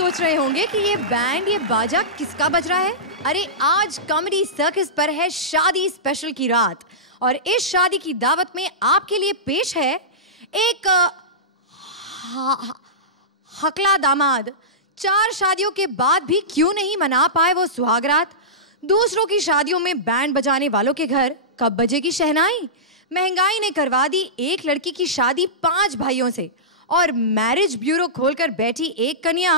सोच रहे होंगे कि ये बैंड, ये बाजा किसका बज रहा है। अरे आज कॉमेडी सर्कस पर है शादी स्पेशल की रात और इस शादी की दावत में आपके लिए पेश है एक हकला दामाद। 4 शादियों के बाद भी क्यों नहीं मना पाए वो सुहागरात। दूसरों की शादियों में बैंड बजाने वालों के घर कब बजेगी शहनाई। महंगाई ने करवा दी एक लड़की की शादी 5 भाइयों से और मैरिज ब्यूरो खोलकर बैठी एक कन्या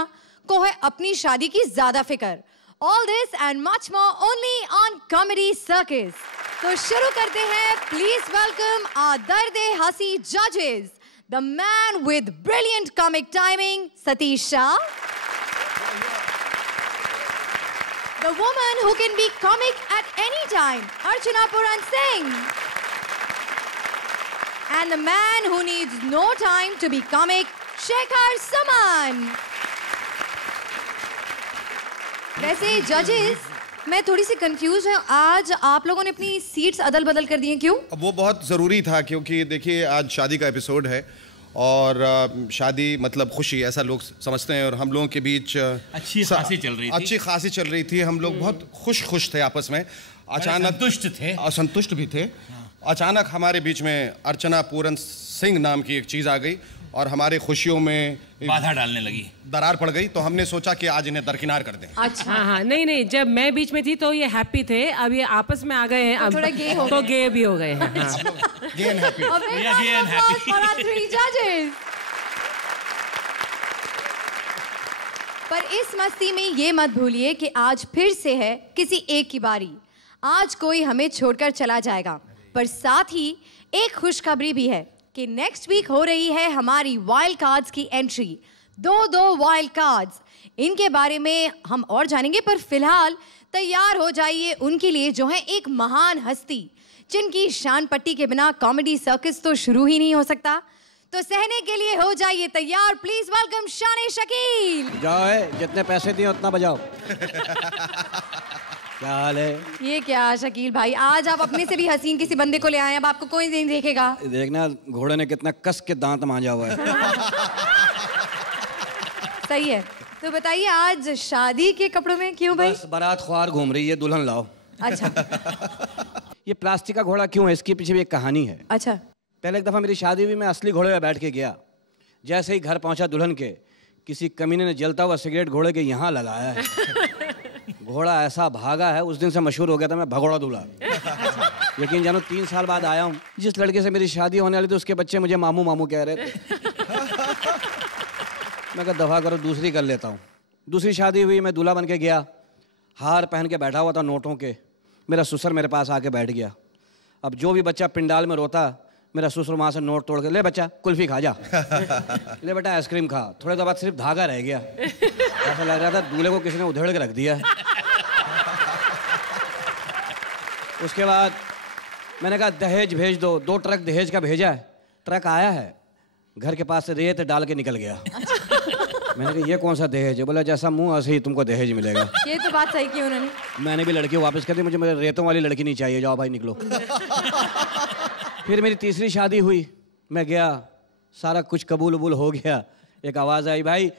को है अपनी शादी की ज्यादा फिक्र। All this and much more only on Comedy Circus. तो शुरू करते हैं। Please welcome our दर्दे हंसी judges, the man with brilliant comic timing, Satish Shah. The woman who can be comic at any time, Archana Puran Singh. And the man who needs no time to be comic, Shekhar Saman. वैसे जजेस, मैं थोड़ी सी confuse हूँ। आज आप लोगों ने अपनी सीट्स अदल बदल कर दी हैं, क्यों? वो बहुत ज़रूरी था क्योंकि देखिए आज शादी का एपिसोड है और शादी मतलब खुशी, ऐसा लोग समझते हैं और हम लोगों के बीच अच्छी खासी चल रही थी। हम लोग बहुत खुश थे आपस में। अचानक असंतुष्ट भी थे। अचानक हमारे बीच में अर्चना पूरन सिंह नाम की एक चीज़ आ गई और हमारे खुशियों में बाधा डालने लगी, दरार पड़ गई। तो हमने सोचा कि आज इन्हें दरकिनार कर दें। अच्छा हाँ, नहीं, जब मैं बीच में थी तो ये हैप्पी थे, अब ये आपस में आ गए हैं, अब तो गे भी हो गए हैं। गे एंड हैप्पी। पर इस मस्ती में ये मत भूलिए कि आज फिर से है किसी एक की बारी। आज कोई हमें छोड़कर चला जाएगा, पर साथ ही एक खुशखबरी भी है कि नेक्स्ट वीक हो रही है हमारी वाइल्ड कार्ड्स की एंट्री। 2 वाइल्ड कार्ड्स, इनके बारे में हम और जानेंगे, पर फिलहाल तैयार हो जाइए उनके लिए जो है एक महान हस्ती जिनकी शान पट्टी के बिना कॉमेडी सर्कस तो शुरू ही नहीं हो सकता। तो सहने के लिए हो जाइए तैयार। प्लीज वेलकम शान शकील। जाओ, जितने पैसे दिए उतना बजाओ। क्या हाल है? ये क्या शकील भाई, आज आप अपने से भी हसीन किसी बंदे को ले आए, अब आपको कोई नहीं देखेगा। देखना घोड़े ने कितना कस के दांत मांजा हुआ है। सही है। तो बताइए आज शादी के कपड़ों में क्यों भाई? बस बारात ख्वार घूम रही है, दुल्हन लाओ। अच्छा। ये प्लास्टिक का घोड़ा क्यों है, इसके पीछे भी एक कहानी है। अच्छा। पहले एक दफा मेरी शादी हुई, मैं असली घोड़े पे बैठ के गया। जैसे ही घर पहुंचा दुल्हन के, किसी कमीने ने जलता हुआ सिगरेट घोड़े के यहाँ लगाया है। घोड़ा ऐसा भागा है, उस दिन से मशहूर हो गया था मैं भगोड़ा दूल्हा। यकीन जानो 3 साल बाद आया हूँ। जिस लड़के से मेरी शादी होने वाली थी उसके बच्चे मुझे मामू मामू कह रहे थे। मैं कहा दफा करो, दूसरी कर लेता हूँ। दूसरी शादी हुई, मैं दूल्हा बन के गया, हार पहन के बैठा हुआ था नोटों के। मेरा ससुर मेरे पास आके बैठ गया। अब जो भी बच्चा पिंडाल में रोता, मेरा ससुर वहाँ से नोट तोड़ के, ले बच्चा कुल्फी खा जा, ले बेटा आइसक्रीम खा। थोड़े देर बाद सिर्फ धागा रह गया। ऐसा लग रहा था दूल्हे को किसी ने उधेड़ के रख दिया। उसके बाद मैंने कहा दहेज भेज दो। 2 ट्रक दहेज का भेजा है। ट्रक आया है, घर के पास से रेत डाल के निकल गया। मैंने कहा ये कौन सा दहेज है? बोला जैसा मुंह ऐसे ही तुमको दहेज मिलेगा। ये तो बात सही की उन्होंने। मैंने भी लड़की वापस कर दी, मुझे रेतों वाली लड़की नहीं चाहिए, जाओ भाई निकलो। फिर मेरी तीसरी शादी हुई, मैं गया, सारा कुछ कबूल वबूल हो गया। एक आवाज़ आई, भाई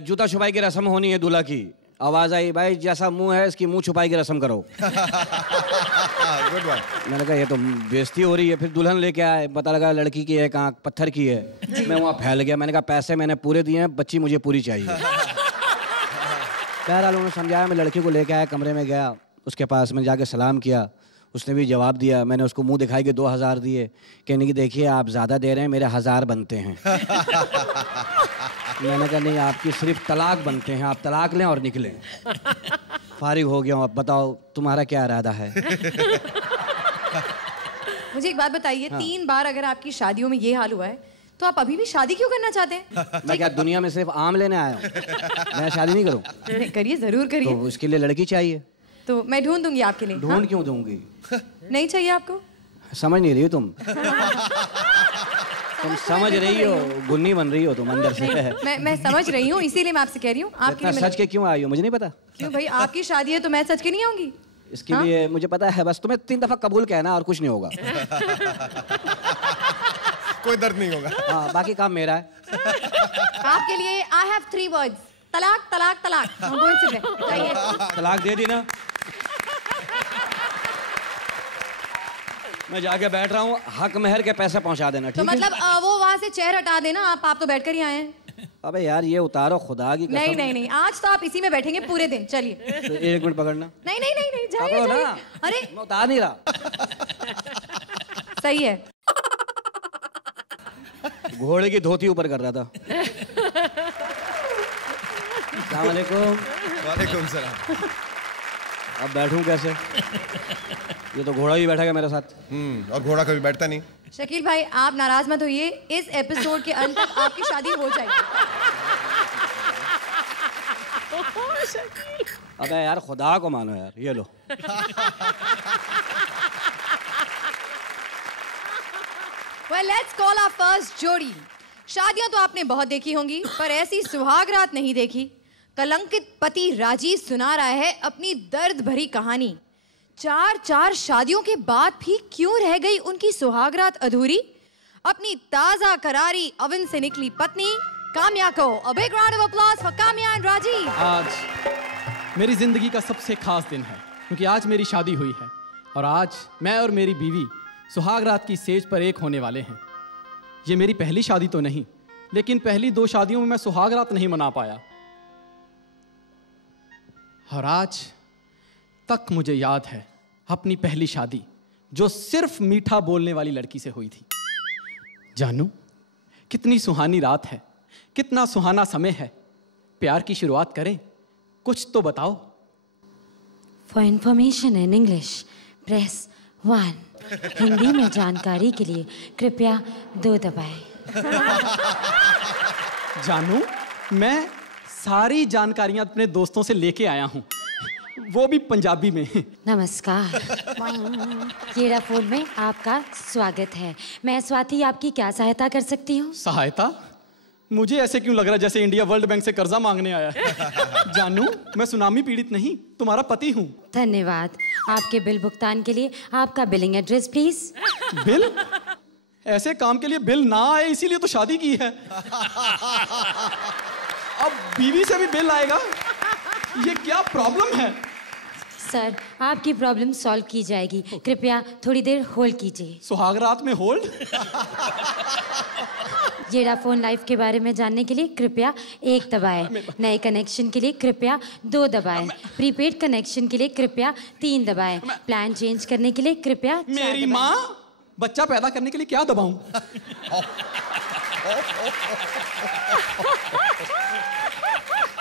जूता छुपाई की रस्म होनी है दूल्हा की। आवाज़ आई, भाई जैसा मुंह है इसकी मुंह छुपाई की रस्म करो। मैंने कहा ये तो बेइज्जती हो रही है। फिर दुल्हन लेके आए, पता लगा लड़की की एक आँख पत्थर की है। मैं वहाँ फैल गया। मैंने कहा पैसे मैंने पूरे दिए हैं, बच्ची मुझे पूरी चाहिए। बहरहाल उन्होंने समझाया, मैं लड़की को लेके आया, कमरे में गया, उसके पास मैं जाके सलाम किया। उसने भी जवाब दिया। मैंने उसको मुंह दिखाई के 2000 दिए, कहने की देखिए आप ज़्यादा दे रहे हैं, मेरे 1000 बनते हैं। मैंने कहा नहीं, आपकी सिर्फ तलाक बनते हैं, आप तलाक लें और निकलें। फारिग हो गया हूँ, अब बताओ तुम्हारा क्या इरादा है? मुझे एक बात बताइए, 3 बार अगर आपकी शादियों में ये हाल हुआ है तो आप अभी भी शादी क्यों करना चाहते हैं? मैं क्या दुनिया में सिर्फ आम लेने आया हूँ? मैं शादी नहीं करूँ? करिए, जरूर करिए। तो उसके लिए लड़की चाहिए, तो मैं ढूंढ दूंगी आपके लिए। ढूंढ क्यों दूंगी? नहीं चाहिए आपको? समझ नहीं रही हो तुम। तुम समझ रही हो, गुन्नी बन रही हो तुम अंदर से। मैं समझ रही हूँ, इसीलिए मैं आपसे कह रही हूँ। आपके लिए सच के क्यों आई हो मुझे नहीं पता। क्यों भाई, आपकी शादी है तो मैं सच के नहीं आऊंगी? इसके लिए मुझे पता है, बस तुम्हें 3 दफा कबूल कहना और कुछ नहीं होगा। कोई दर्द नहीं होगा। हाँ, बाकी काम मेरा है। आपके लिए I have 3 words, तलाक तलाक तलाक। तलाक दे दी ना। मैं जाके बैठ रहा हूँ, हक महर के पैसे पहुंचा देना। तो मतलब वो वहाँ से चेयर हटा देना, आप तो बैठकर ही आए हैं। अबे यार ये उतारो खुदा की कसम। नहीं नहीं नहीं, आज तो आप इसी में बैठेंगे पूरे दिन। चलिए तो 1 मिनट पकड़ना। नहीं नहीं नहीं नहीं, जाइए जाइए। अरे मैं उतार नहीं रहा। सही है। घोड़े की धोती ऊपर कर रहा था। अस्सलाम वालेकुम। वालेकुम सलाम। अब बैठूं कैसे? ये तो घोड़ा भी बैठेगा मेरे साथ। और घोड़ा कभी बैठता नहीं। शकील भाई आप नाराज मत होइए, इस एपिसोड के अंत तक आपकी शादी हो जाएगी। अबे यार खुदा को मानो यार, ये लो। Well, let's call our first जोड़ी। शादियां तो आपने बहुत देखी होंगी, पर ऐसी सुहाग रात नहीं देखी। कलंकित पति राजीव सुना रहा है अपनी दर्द भरी कहानी। 4 शादियों के बाद भी क्यों रह गई उनकी सुहागरात अधूरी? अपनी ताजा करारी अवन से निकली पत्नी काम्या को। A big round of applause for Kamya and Rajiv. आज मेरी जिंदगी का सबसे खास दिन है, क्योंकि आज मेरी शादी हुई है और आज मैं और मेरी बीवी सुहागरात की सेज पर एक होने वाले हैं। ये मेरी पहली शादी तो नहीं, लेकिन पहली 2 शादियों में मैं सुहागरात नहीं मना पाया। और आज तक मुझे याद है अपनी पहली शादी, जो सिर्फ मीठा बोलने वाली लड़की से हुई थी। जानू, कितनी सुहानी रात है, कितना सुहाना समय है। प्यार की शुरुआत करें, कुछ तो बताओ। For information in English, press 1। Hindi में जानकारी के लिए कृपया 2 दबाएं। जानू, मैं सारी जानकारियां अपने दोस्तों से लेके आया हूं, वो भी पंजाबी में। नमस्कार, येरा फोन में आपका स्वागत है। मैं स्वाति आपकी क्या सहायता कर सकती हूँ? सहायता? मुझे ऐसे क्यों लग रहा है जैसे इंडिया वर्ल्ड बैंक से कर्जा मांगने आया है। जानू, मैं सुनामी पीड़ित नहीं, तुम्हारा पति हूँ। धन्यवाद। आपके बिल भुगतान के लिए आपका बिलिंग एड्रेस प्लीज। बिल? ऐसे काम के लिए बिल ना आए, इसीलिए तो शादी की है। अब बीवी से भी बिल आएगा? ये क्या प्रॉब्लम है? सर, आपकी प्रॉब्लम सॉल्व की जाएगी। कृपया थोड़ी देर होल्ड कीजिए। सुहागरात में होल्ड? येरा फोन लाइव के बारे में जानने के लिए कृपया 1 दबाएं। नए कनेक्शन के लिए कृपया 2 दबाएं। प्रीपेड कनेक्शन के लिए कृपया 3 दबाएं। प्लान चेंज करने के लिए कृपया 4 मेरी माँ, बच्चा पैदा करने के लिए क्या दबाऊं?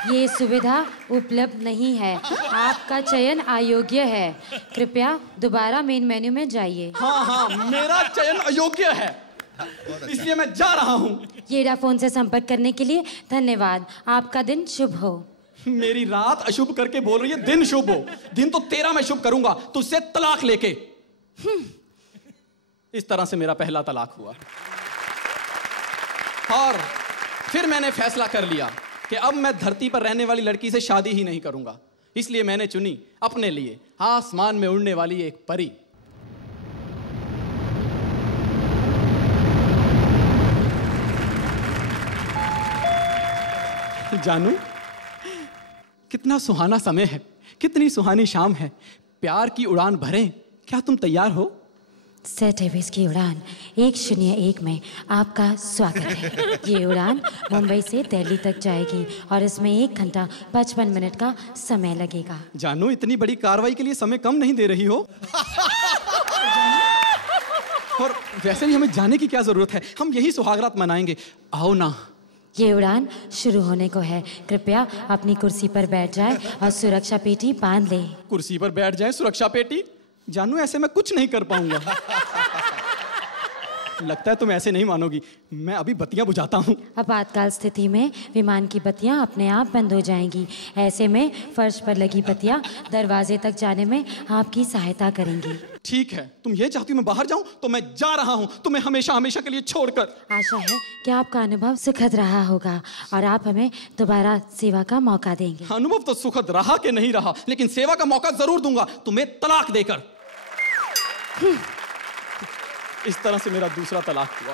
ये सुविधा उपलब्ध नहीं है। आपका चयन अयोग्य है। कृपया दोबारा मेन मेन्यू में जाइए। हाँ, मेरा चयन अयोग्य है, इसलिए मैं जा रहा हूँ। येरा फोन से संपर्क करने के लिए धन्यवाद। आपका दिन शुभ हो। मेरी रात अशुभ करके बोल रही है दिन शुभ हो। दिन तो तेरा मैं शुभ करूंगा, तुझसे तलाक लेके। इस तरह से मेरा पहला तलाक हुआ और फिर मैंने फैसला कर लिया कि अब मैं धरती पर रहने वाली लड़की से शादी ही नहीं करूंगा। इसलिए मैंने चुनी अपने लिए आसमान में उड़ने वाली एक परी। जानू, कितना सुहाना समय है, कितनी सुहानी शाम है। प्यार की उड़ान भरें, क्या तुम तैयार हो? सेट एवेज की उड़ान 101 में आपका स्वागत है। ये उड़ान मुंबई से दिल्ली तक जाएगी और इसमें 1 घंटा 55 मिनट का समय लगेगा। जानू, इतनी बड़ी कार्रवाई के लिए समय कम नहीं दे रही हो? और वैसे भी हमें जाने की क्या जरूरत है, हम यही सुहागरात मनाएंगे। आओ ना। ये उड़ान शुरू होने को है। कृपया अपनी कुर्सी पर बैठ जाए और सुरक्षा पेटी बांध ले। कुर्सी पर बैठ जाए, सुरक्षा पेटी? जानू, ऐसे मैं कुछ नहीं कर पाऊंगा। लगता है तुम ऐसे नहीं मानोगी। मैं अभी बत्तियां बुझाता हूँ। आपातकाल स्थिति में विमान की बत्तियां अपने आप बंद हो जाएंगी। ऐसे में फर्श पर लगी बत्तियां दरवाजे तक जाने में आपकी सहायता करेंगी। ठीक है, तुम ये चाहती हो मैं बाहर जाऊं, तो मैं जा रहा हूं, तुम्हें हमेशा हमेशा के लिए छोड़कर। आशा है कि आपका अनुभव सुखद रहा होगा और आप हमें दोबारा सेवा का मौका देंगे। अनुभव तो सुखद रहा कि नहीं रहा, लेकिन सेवा का मौका जरूर दूंगा, तुम्हें तलाक देकर। इस तरह से मेरा दूसरा तलाक हुआ,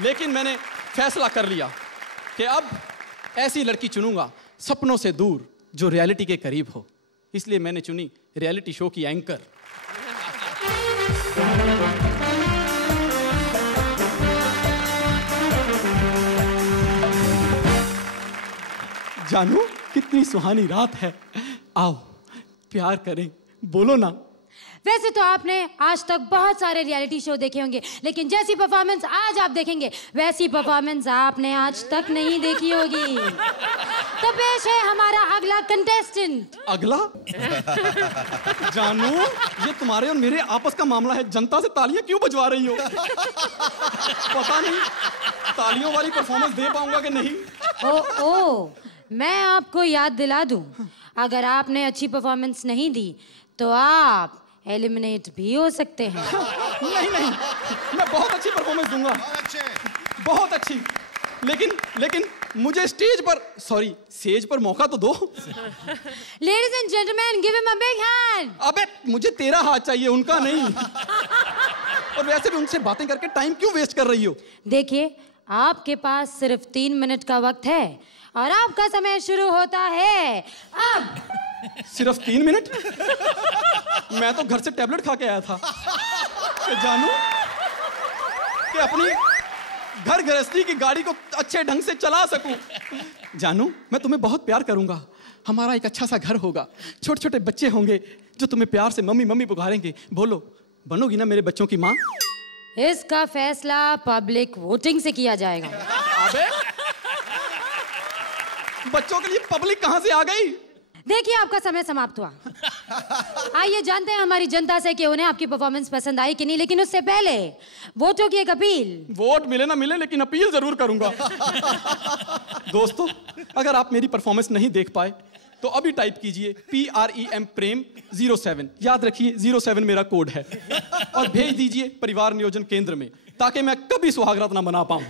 लेकिन मैंने फैसला कर लिया कि अब ऐसी लड़की चुनूंगा सपनों से दूर, जो रियलिटी के करीब हो। इसलिए मैंने चुनी रियलिटी शो की एंकर। जानू, कितनी सुहानी रात है। आओ प्यार करें, बोलो ना। वैसे तो आपने आज तक बहुत सारे रियलिटी शो देखे होंगे, लेकिन जैसी परफॉर्मेंस आज आप देखेंगे वैसी परफॉर्मेंस आपने आज तक नहीं देखी होगी। तो पेश है हमारा अगला कंटेस्टेंट। अगला? जानू, ये तुम्हारे और मेरे आपस का मामला है। जनता से तालियां क्यों बजवा रही हो? पता नहीं तालियों वाली परफॉर्मेंस दे पाऊंगा कि नहीं। ओ, मैं आपको याद दिला दूं, अगर आपने अच्छी परफॉर्मेंस नहीं दी तो आप एलिमिनेट भी हो सकते हैं। नहीं, मैं बहुत अच्छी परफॉर्मेंस दूंगा, बहुत अच्छी। लेकिन मुझे स्टेज पर मौका तो दो। Ladies and gentlemen, give him a big hand. अबे मुझे तेरा हाथ चाहिए, उनका नहीं। और वैसे भी उनसे बातें करके टाइम क्यों वेस्ट कर रही हो? देखिए, आपके पास सिर्फ 3 मिनट का वक्त है और आपका समय शुरू होता है अब। सिर्फ 3 मिनट? मैं तो घर से टैबलेट खा के आया था कि जानू कि अपनी घर गृहस्थी की गाड़ी को अच्छे ढंग से चला सकूं। जानू, मैं तुम्हें बहुत प्यार करूंगा। हमारा एक अच्छा सा घर होगा, छोटे छोटे बच्चे होंगे जो तुम्हें प्यार से मम्मी मम्मी पुकारेंगे। बोलो, बनोगी ना मेरे बच्चों की माँ? इसका फैसला पब्लिक वोटिंग से किया जाएगा। अबे बच्चों के लिए पब्लिक कहां से आ गई? देखिए, आपका समय समाप्त हुआ। आइए जानते हैं हमारी जनता से कि उन्हें आपकी परफॉर्मेंस पसंद आई कि नहीं, लेकिन उससे पहले वोटों की एक अपील। वोट मिले ना मिले, लेकिन अपील जरूर करूंगा। दोस्तों, अगर आप मेरी परफॉर्मेंस नहीं देख पाए तो अभी टाइप कीजिए PREM प्रेम 07। याद रखिए 07 मेरा कोड है, और भेज दीजिए परिवार नियोजन केंद्र में, ताकि मैं कभी सुहागरात ना मना पाऊं।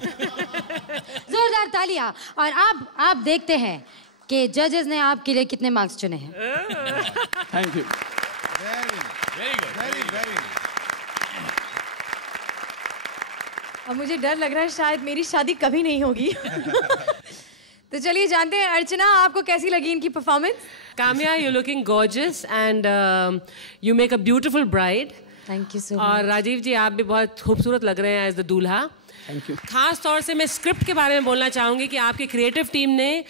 जोरदार तालियां। और अब आप देखते हैं कि जजेस ने आपके लिए कितने मार्क्स चुने हैं। Thank you. अब मुझे डर लग रहा है शायद मेरी शादी कभी नहीं होगी। तो चलिए जानते हैं, अर्चना आपको कैसी लगी इनकी performance? Kamya, you looking gorgeous and you make a beautiful bride. Thank you so much. और राजीव जी, आप भी बहुत खूबसूरत लग रहे हैं एज द दूल्हा। Thank you. खास तौर से मैं स्क्रिप्ट के बारे में बोलना चाहूंगी कि आपकी क्रिएटिव टीम ने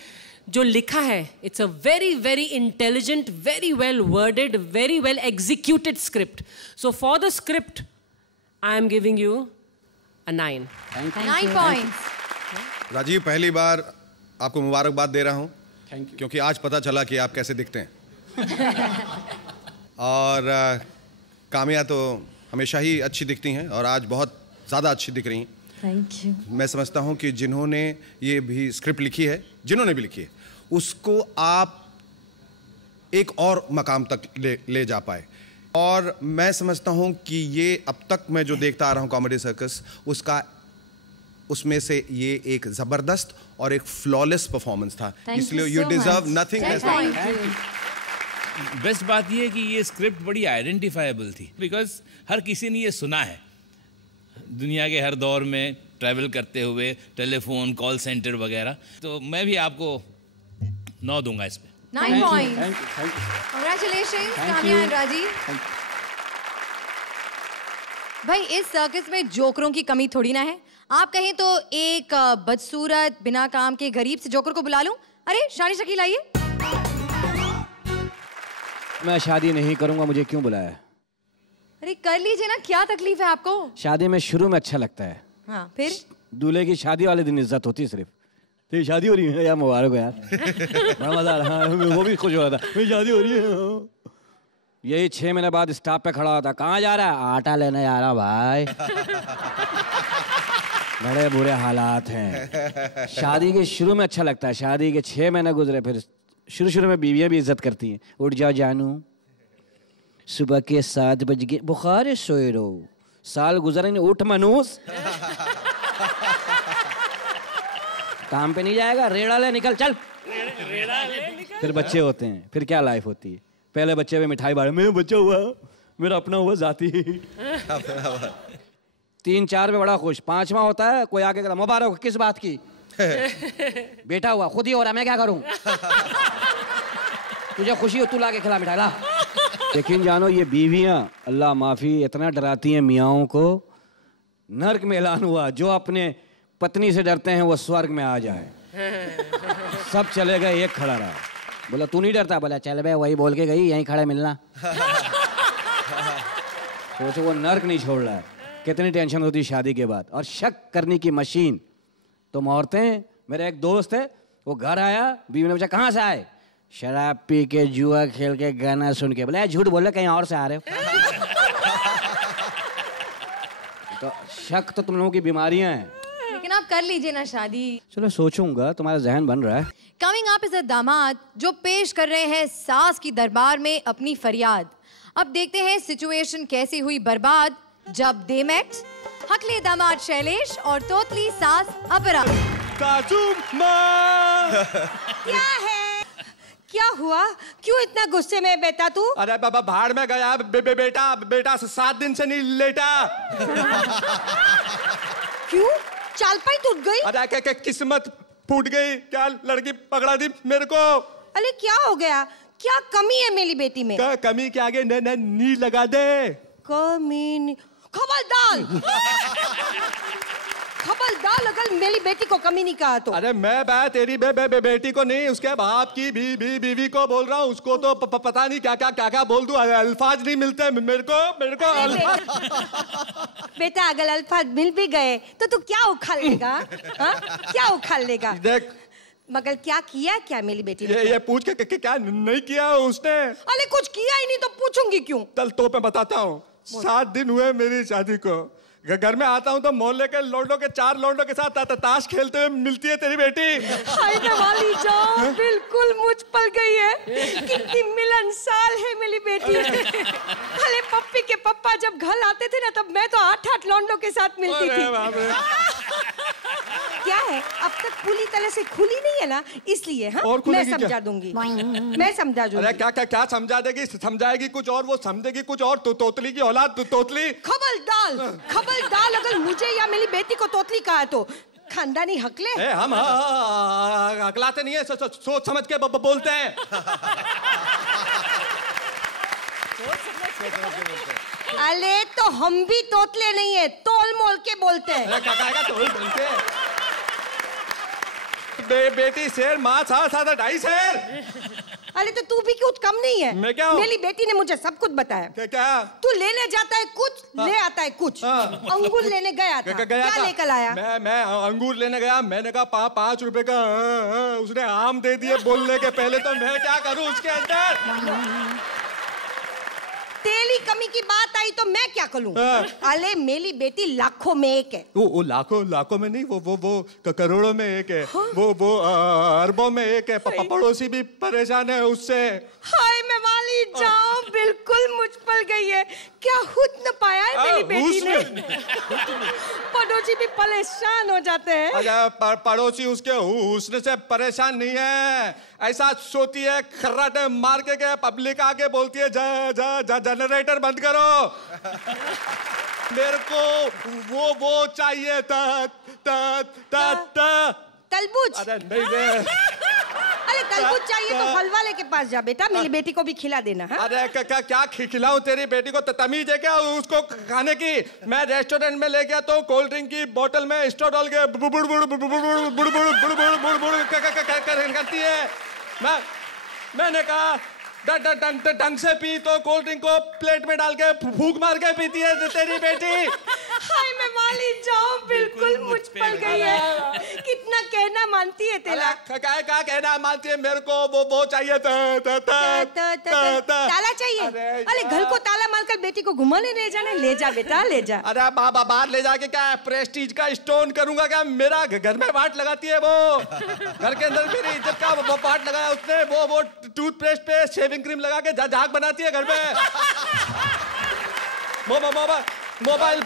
जो लिखा है, it's a very very intelligent, very well worded, very well executed script. So for the script I am giving you a 9। 9 points. Rajeev, पहली बार आपको मुबारकबाद दे रहा हूँ। Thank you. क्योंकि आज पता चला कि आप कैसे दिखते हैं। और काम्या तो हमेशा ही अच्छी दिखती हैं और आज बहुत ज़्यादा अच्छी दिख रही हैं। Thank you. मैं समझता हूँ कि जिन्होंने ये भी स्क्रिप्ट लिखी है, जिन्होंने भी लिखी है, उसको आप एक और मकाम तक ले जा पाए। और मैं समझता हूँ कि ये अब तक मैं जो देखता आ रहा हूँ कॉमेडी सर्कस, उसमें से ये एक ज़बरदस्त और एक फ्लॉलेस परफॉर्मेंस था। इसलिए you deserve nothing less. Best बात ये है कि ये स्क्रिप्ट बड़ी आइडेंटिफाइबल थी, बिकॉज हर किसी ने ये सुना है। दुनिया के हर दौर में ट्रैवल करते हुए, टेलीफोन, कॉल सेंटर वगैरह। तो मैं भी आपको 9 दूंगा इस पे। 9 points. Thank you. Congratulations Kamya and Rajeev. भाई, इस सर्कस में जोकरों की कमी थोड़ी ना है। आप कहें तो एक बदसूरत बिना काम के गरीब से जोकर को बुला लूं। अरे शानी शकील आइए। मैं शादी नहीं करूंगा, मुझे क्यों बुलाया? अरे कर लीजिए ना, क्या तकलीफ है आपको? शादी में शुरू में अच्छा लगता है। हाँ, फिर दूल्हे की शादी वाले दिन इज्जत होती है सिर्फ। तेरी शादी हो रही है यार, मुबारक हो यार। बड़ा मजा आ रहा है, वो भी खुश हो रहा था, मेरी शादी हो रही है। यही 6 महीने बाद स्टॉप पे खड़ा होता, कहाँ जा रहा है? आटा लेने जा रहा भाई। बड़े बुरे हालात हैं। शादी के शुरू में अच्छा लगता है, शादी के 6 महीने गुजरे, फिर शुरू में बीवियां भी इज्जत करती हैं। उठ जाओ जानू, सुबह के 7 बज गए, बुखार है, सोए रहो, साल गुजरे नहीं, उठ मनूस। काम पे नहीं जाएगा, रेड़ा ले, निकल चल। फिर बच्चे होते हैं, फिर क्या लाइफ होती है। पहले बच्चे पे मिठाई बांटे, मेरा बच्चा हुआ, मेरा अपना हुआ जाती। 3-4 में बड़ा खुश, 5वां होता है, कोई आके कहता मुबारक, किस बात की? बेटा हुआ, खुद ही हो रहा, मैं क्या करूं? तुझे खुशी हो, तू ला के खिला मिठाई ला। लेकिन जानो ये बीवियां अल्लाह माफी इतना डराती हैं मियाओं को, नर्क में ऐलान हुआ जो अपने पत्नी से डरते हैं वो स्वर्ग में आ जाए। सब चले गए, एक खड़ा रहा। बोला तू नहीं डरता? बोला चल बे, वही बोल के गई, यहीं खड़ा मिलना। सोचो वो नर्क नहीं छोड़ रहा है। कितनी टेंशन होती शादी के बाद। और शक करने की मशीन। तुम औरतें, मेरा एक दोस्त है, वो घर आया, बीवी ने पूछा कहाँ से आए? शराब पी के, जुआ खेल के, गाना सुन के। बोला झूठ बोल रहे, कहीं और से आ रहे हो। तो शक तो तुम लोगों की बीमारियां हैं। लेकिन आप कर लीजिए ना शादी। चलो सोचूंगा, तुम्हारा जहन बन रहा है। कमिंग अप इज अ दामाद जो पेश कर रहे हैं सास की दरबार में अपनी फरियाद। अब देखते हैं सिचुएशन कैसी हुई बर्बाद जब दे मेट हकले दामाद शैलेश और तोतली सास अपरा। क्या है? क्या हुआ? क्यों इतना गुस्से में बेटा तू? अरे बाबा भाड़ में गया बेटा 7 दिन से नहीं लेटा। क्यों? चालपाई टूट गई? अरे क्या किस्मत फूट गई क्या? लड़की पकड़ा दी मेरे को। अरे क्या हो गया? क्या कमी है मेरी बेटी में? कमी के आगे नी लगा दे। कमी? खबरदार खबरदार, अगर मेरी बेटी को कमी नहीं कहा तो। अरे मैं तेरी बेटी को नहीं, उसके बाप की बीवी को बोल रहा हूँ। उसको तो पता नहीं क्या बोल दूं, अल्फाज नहीं मिलते मेरे को अल्फाज। बेटा अगर अल्फाज मिल भी गए तो तू क्या उखाड़ लेगा? हाँ? क्या उखाड़ लेगा? देख मगर क्या किया क्या मेरी बेटी ने? ये पूछ के क्या नहीं किया उसने? अरे कुछ किया ही नहीं तो पूछूंगी क्यों? चल तो मैं बताता हूँ। 7 दिन हुए मेरी शादी को। घर में आता हूँ तो मोहल्ले के लौंडों के 4 लौंडों के साथ ताश खेलते हुए मिलती है तेरी बेटी। हाय मैं वाली जान बिल्कुल मुझ पर गई है। कितनी मिलनसार है मेरी बेटी। अरे पप्पी के पप्पा जब घर आते थे ना तब मैं तो 8 लौंडों के साथ मिलती थी। क्या है, अब तक पूरी तरह से खुली नहीं है ना, इसलिए हाँ मैं समझा दूंगी। मैं समझा दूंगी। अरे क्या समझा देगी? समझाएगी कुछ और, वो समझेगी कुछ और। तोतली की औलाद तोतली। खबरदार अगर मुझे या मेरी बेटी को तोतली कहा तो खानदानी हकले। हम हकलाते नहीं है, सोच समझ के बोलते हैं। अरे तो हम भी तोतले नहीं है, तोल मोल के बोलते हैं। तोल बोलते हैं। बेटी शेर, माँ 2.5 शेर। अरे तो तू भी कुछ कम नहीं है। मैं क्या हूँ? मेरी बेटी ने मुझे सब कुछ बताया। क्या? तू लेने जाता है कुछ, ले आता है कुछ। अंगूर लेने गया था, क्या लेकर आया? मैं अंगूर लेने गया, मैंने कहा 5 रुपए का। उसने आम दे दिए बोलने के पहले। तो मैं क्या करूं उसके अंदर? तेरी कमी की बात आई तो मैं क्या करूं? अरे मेरी बेटी लाखों में एक है। वो लाखों में नहीं, वो करोड़ों में एक है। हाँ? वो अरबों में एक है। पड़ोसी भी परेशान है उससे। हाय मैं वाली जाऊं बिल्कुल मुझ पर गई है। क्या हुस्न पाया है मेरी बेटी ने। पड़ोसी भी परेशान हो जाते हैं। अरे पड़ोसी उसके हुस्न से परेशान नहीं है, ऐसा सोती है खर्राटे मार के पब्लिक आके बोलती है जा जनरेटर बंद करो। मेरे को वो चाहिए तरबूज। अरे नहीं अरे तरबूज चाहिए तो फल वाले के पास जा बेटा, मेरी बेटी को भी खिला देना। हाँ? अरे क्या खिलाऊं तेरी बेटी को? तमीज है क्या उसको खाने की? मैं रेस्टोरेंट में ले गया तो कोल्ड ड्रिंक की बोतल में स्ट्रॉ डाल के करती है। मैंने कहा ढंग से पी, तो कोल्ड ड्रिंक को प्लेट में डाल के फूंक मार के पीती है तेरी बेटी। हाय मैं वाली जाऊं बिल्कुल मुझ पर गई है। कितना कहना मानती है तेरा? क्या कहना मानती है? मेरे को वो चाहिए ताला चाहिए। अरे घर को ताला मारकर बेटी को घुमाने ले जाना। ले जा बेटा ले जा। अरे बाबा बाहर ले जाके क्या प्रेस्टीज का स्टोन करूंगा क्या? मेरा घर में वाट लगाती है वो। घर के अंदर मेरी इज्जत का वो वाट लगाया उसने। वो टूथपेस्ट पे शेविंग क्रीम लगा के झाग बनाती है घर में। मोबाइल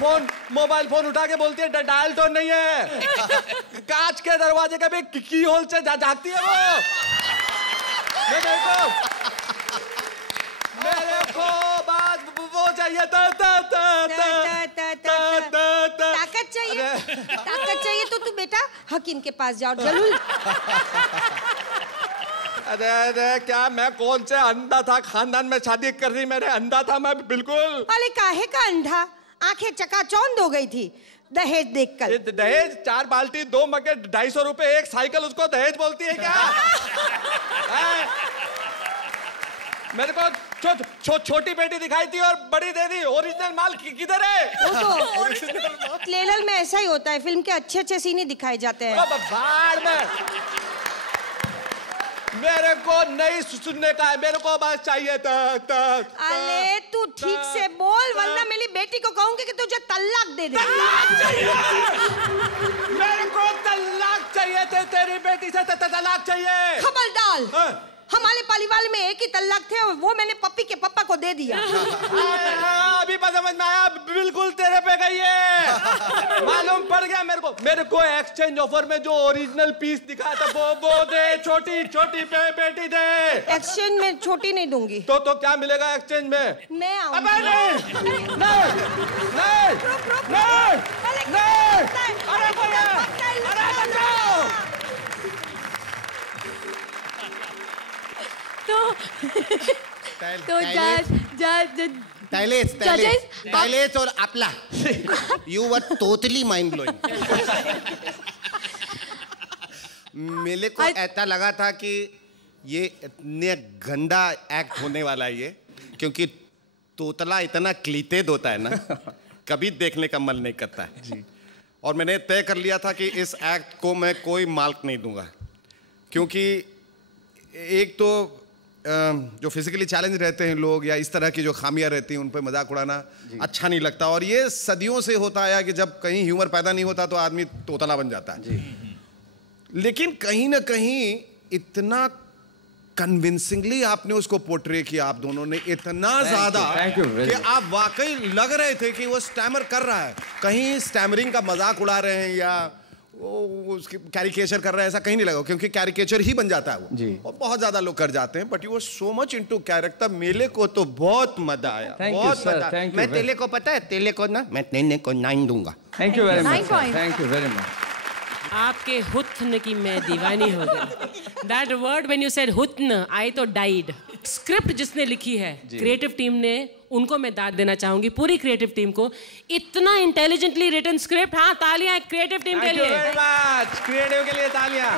फोन उठा के बोलती है डायल टोन नहीं है। कांच के दरवाजे का भी की होल से झांकती है वो। मेरे को बात वो चाहिए। ताकत चाहिए तो तू बेटा हकीम के पास जाओ जरूर। अरे क्या मैं कौन से अंधा था, खानदान में शादी कर रही मैंने, अंधा था मैं बिल्कुल। अरे काहे का अंधा, आंखें चकाचौंध हो गई थी दहेज देखकर। दहेज 4 बाल्टी 2 मगे 250 रुपए 1 साइकिल, उसको दहेज बोलती है क्या? मेरे को छोटी बेटी दिखाई थी और बड़ी दे दी। ओरिजिनल माल किधर है? वो तो ट्रेलर में ऐसा ही होता है, फिल्म के अच्छे सीन दिखाए जाते हैं। बाढ़ में मेरे को नहीं सुनने का है, मेरे को बस चाहिए तक। अरे तू ठीक से बोल वरना मेरी बेटी को कहूंगी कि तुझे तलाक दे दे। मेरे को तलाक चाहिए थे, तेरी बेटी से तलाक चाहिए। खबरदार, हमारे परिवार में एक ही तलाक थे और वो मैंने पप्पी के पापा को दे दिया। अभी बस समझ में आया, बिल्कुल तेरे पे गई है। मालूम पड़ गया मेरे को एक्सचेंज ऑफर में जो ओरिजिनल पीस दिखाया था वो दे, छोटी बेटी दे। एक्सचेंज में छोटी नहीं दूंगी। तो क्या मिलेगा एक्सचेंज में? मैं आऊंगी। अबे नहीं। अरे तो टाइलेस और आपला you were totally mind blowing. मेरे को ऐसा लगा था कि ये इतने गंदा एक्ट होने वाला है ये, क्योंकि तोतला इतना क्लीटेड होता है ना, कभी देखने का मन नहीं करता है जी। और मैंने तय कर लिया था कि इस एक्ट को मैं कोई मार्क नहीं दूंगा, क्योंकि एक तो जो फिजिकली चैलेंज रहते हैं लोग या इस तरह की जो खामियां रहती हैं उन पर मजाक उड़ाना अच्छा नहीं लगता। और ये सदियों से होता आया कि जब कहीं ह्यूमर पैदा नहीं होता तो आदमी तोतला बन जाता है जी। लेकिन कहीं ना कहीं इतना कन्विंसिंगली आपने उसको पोर्ट्रे किया, आप दोनों ने इतना ज्यादा कि आप वाकई लग रहे थे कि वो स्टैमर कर रहा है, कहीं स्टैमरिंग का मजाक उड़ा रहे हैं या उसकी कैरिकेचर कर रहे हैं, ऐसा कहीं नहीं लगा, क्योंकि कैरिकेचर ही बन जाता है वो जी। और बहुत ज्यादा लोग कर जाते हैं, but you were so much into character. मेले को तो बहुत मजा आया, बहुत मजा। मैं तेले को पता है, तेले को ना मैं तेले को 9 दूंगा। Thank you very much, thank you very much. आपके हुत्न की मैं दीवानी हो गई। That word when you said हुत्न, आई तो डाइड। स्क्रिप्ट जिसने लिखी है क्रिएटिव टीम ने, उनको मैं दाद देना चाहूंगी, पूरी क्रिएटिव टीम को। इतना इंटेलिजेंटली रिटन स्क्रिप्ट, हाँ तालियां क्रिएटिव टीम के लिए। क्रिएटिव के लिए तालियां।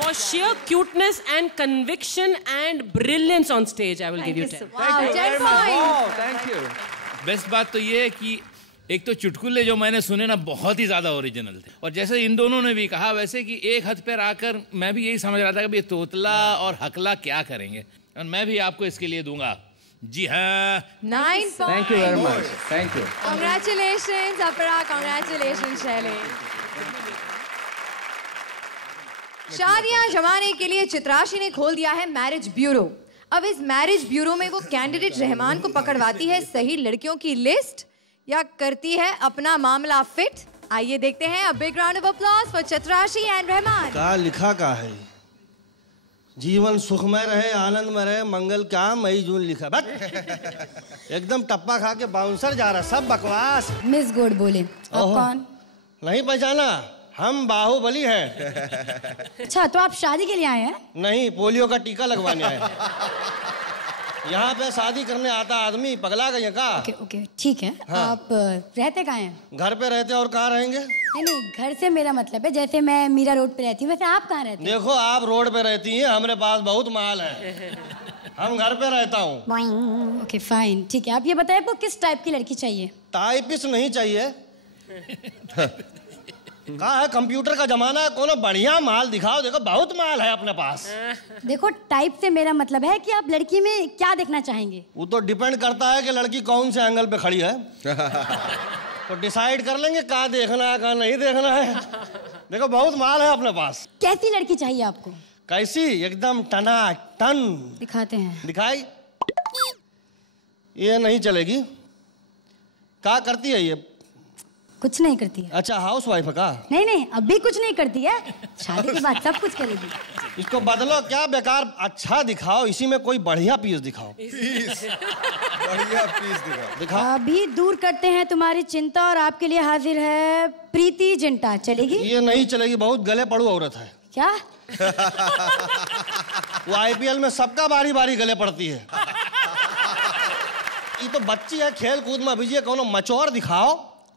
For share cuteness and conviction and brilliance on stage, I will give you 10 points. Thank you. Best बात तो ये है कि एक तो चुटकुले जो मैंने सुने ना बहुत ही ज़्यादा ओरिजिनल थे, और जैसे इन दोनों ने भी कहा वैसे कि एक हद पर आकर मैं भी यही समझ रहा था कि ये तोतला और हकला क्या करेंगे, और मैं भी आपको इसके लिए दूंगा जी हाँ 9 point. Thank you very much, thank you. Congratulations अपरा, कांग्रेचुलेशंस शैलेश। शादियां जमाने के लिए चित्राशी ने खोल दिया है मैरिज ब्यूरो। अब इस मैरिज ब्यूरो में वो कैंडिडेट रहमान को पकड़वाती है सही लड़कियों की लिस्ट या करती है अपना मामला फिट। आइए देखते हैं। A big round of applause for Chitrashi and Rahman. का लिखा का है, जीवन सुखमय रहे, आनंद में रहे, मंगल का मई जून लिखा, बस एकदम टप्पा खा के बाउंसर जा रहा, सब बकवास। मिस गुड बोले, आप कौन? नहीं पहचाना, हम बाहुबली हैं। अच्छा, तो आप शादी के लिए आए हैं? नहीं, पोलियो का टीका लगवाने आए। यहाँ पे शादी करने आता आदमी पगला गया का? ओके ओके ठीक है। हाँ। आप रहते कहाँ हैं? घर पे रहते और कहाँ रहेंगे? नहीं, घर से मेरा मतलब है जैसे मैं मीरा रोड पे रहती हूँ, वैसे आप कहाँ रहते हैं? देखो, आप रोड पे रहती हैं, हमारे पास बहुत माल है, हम घर पे रहता हूँ। ओके फाइन, ठीक है। आप ये बताइए आपको किस टाइप की लड़की चाहिए? टाइपिस्ट नहीं चाहिए। कहाँ है, कंप्यूटर का जमाना है, कोनो बढ़िया माल दिखाओ। देखो बहुत माल है अपने पास। देखो, टाइप से मेरा मतलब है कि आप लड़की में क्या देखना चाहेंगे। वो तो डिपेंड करता है कि लड़की कौन से एंगल पे खड़ी है। तो डिसाइड कर लेंगे क्या देखना है क्या नहीं देखना है। देखो बहुत माल है अपने पास। कैसी लड़की चाहिए आपको? कैसी? एकदम टना टन। दिखाते हैं। दिखाई? ये नहीं चलेगी। क्या करती है ये? कुछ नहीं करती है। अच्छा, हाउस वाइफ है का? नहीं नहीं, अभी कुछ नहीं करती है, शादी के बाद सब कुछ करेगी। इसको बदलो क्या, बेकार अच्छा दिखाओ, इसी में कोई बढ़िया पीस दिखाओ। बढ़िया पीस दिखाओ। अभी दूर करते हैं तुम्हारी चिंता और आपके लिए हाजिर है प्रीति जिंटा। चलेगी? ये नहीं चलेगी, बहुत गले पड़ू औरत है। क्या? वो आईपीएल में सबका बारी बारी गले पड़ती है। ये तो बच्ची है, खेल कूद में अभी कोनो मचौर दिखाओ।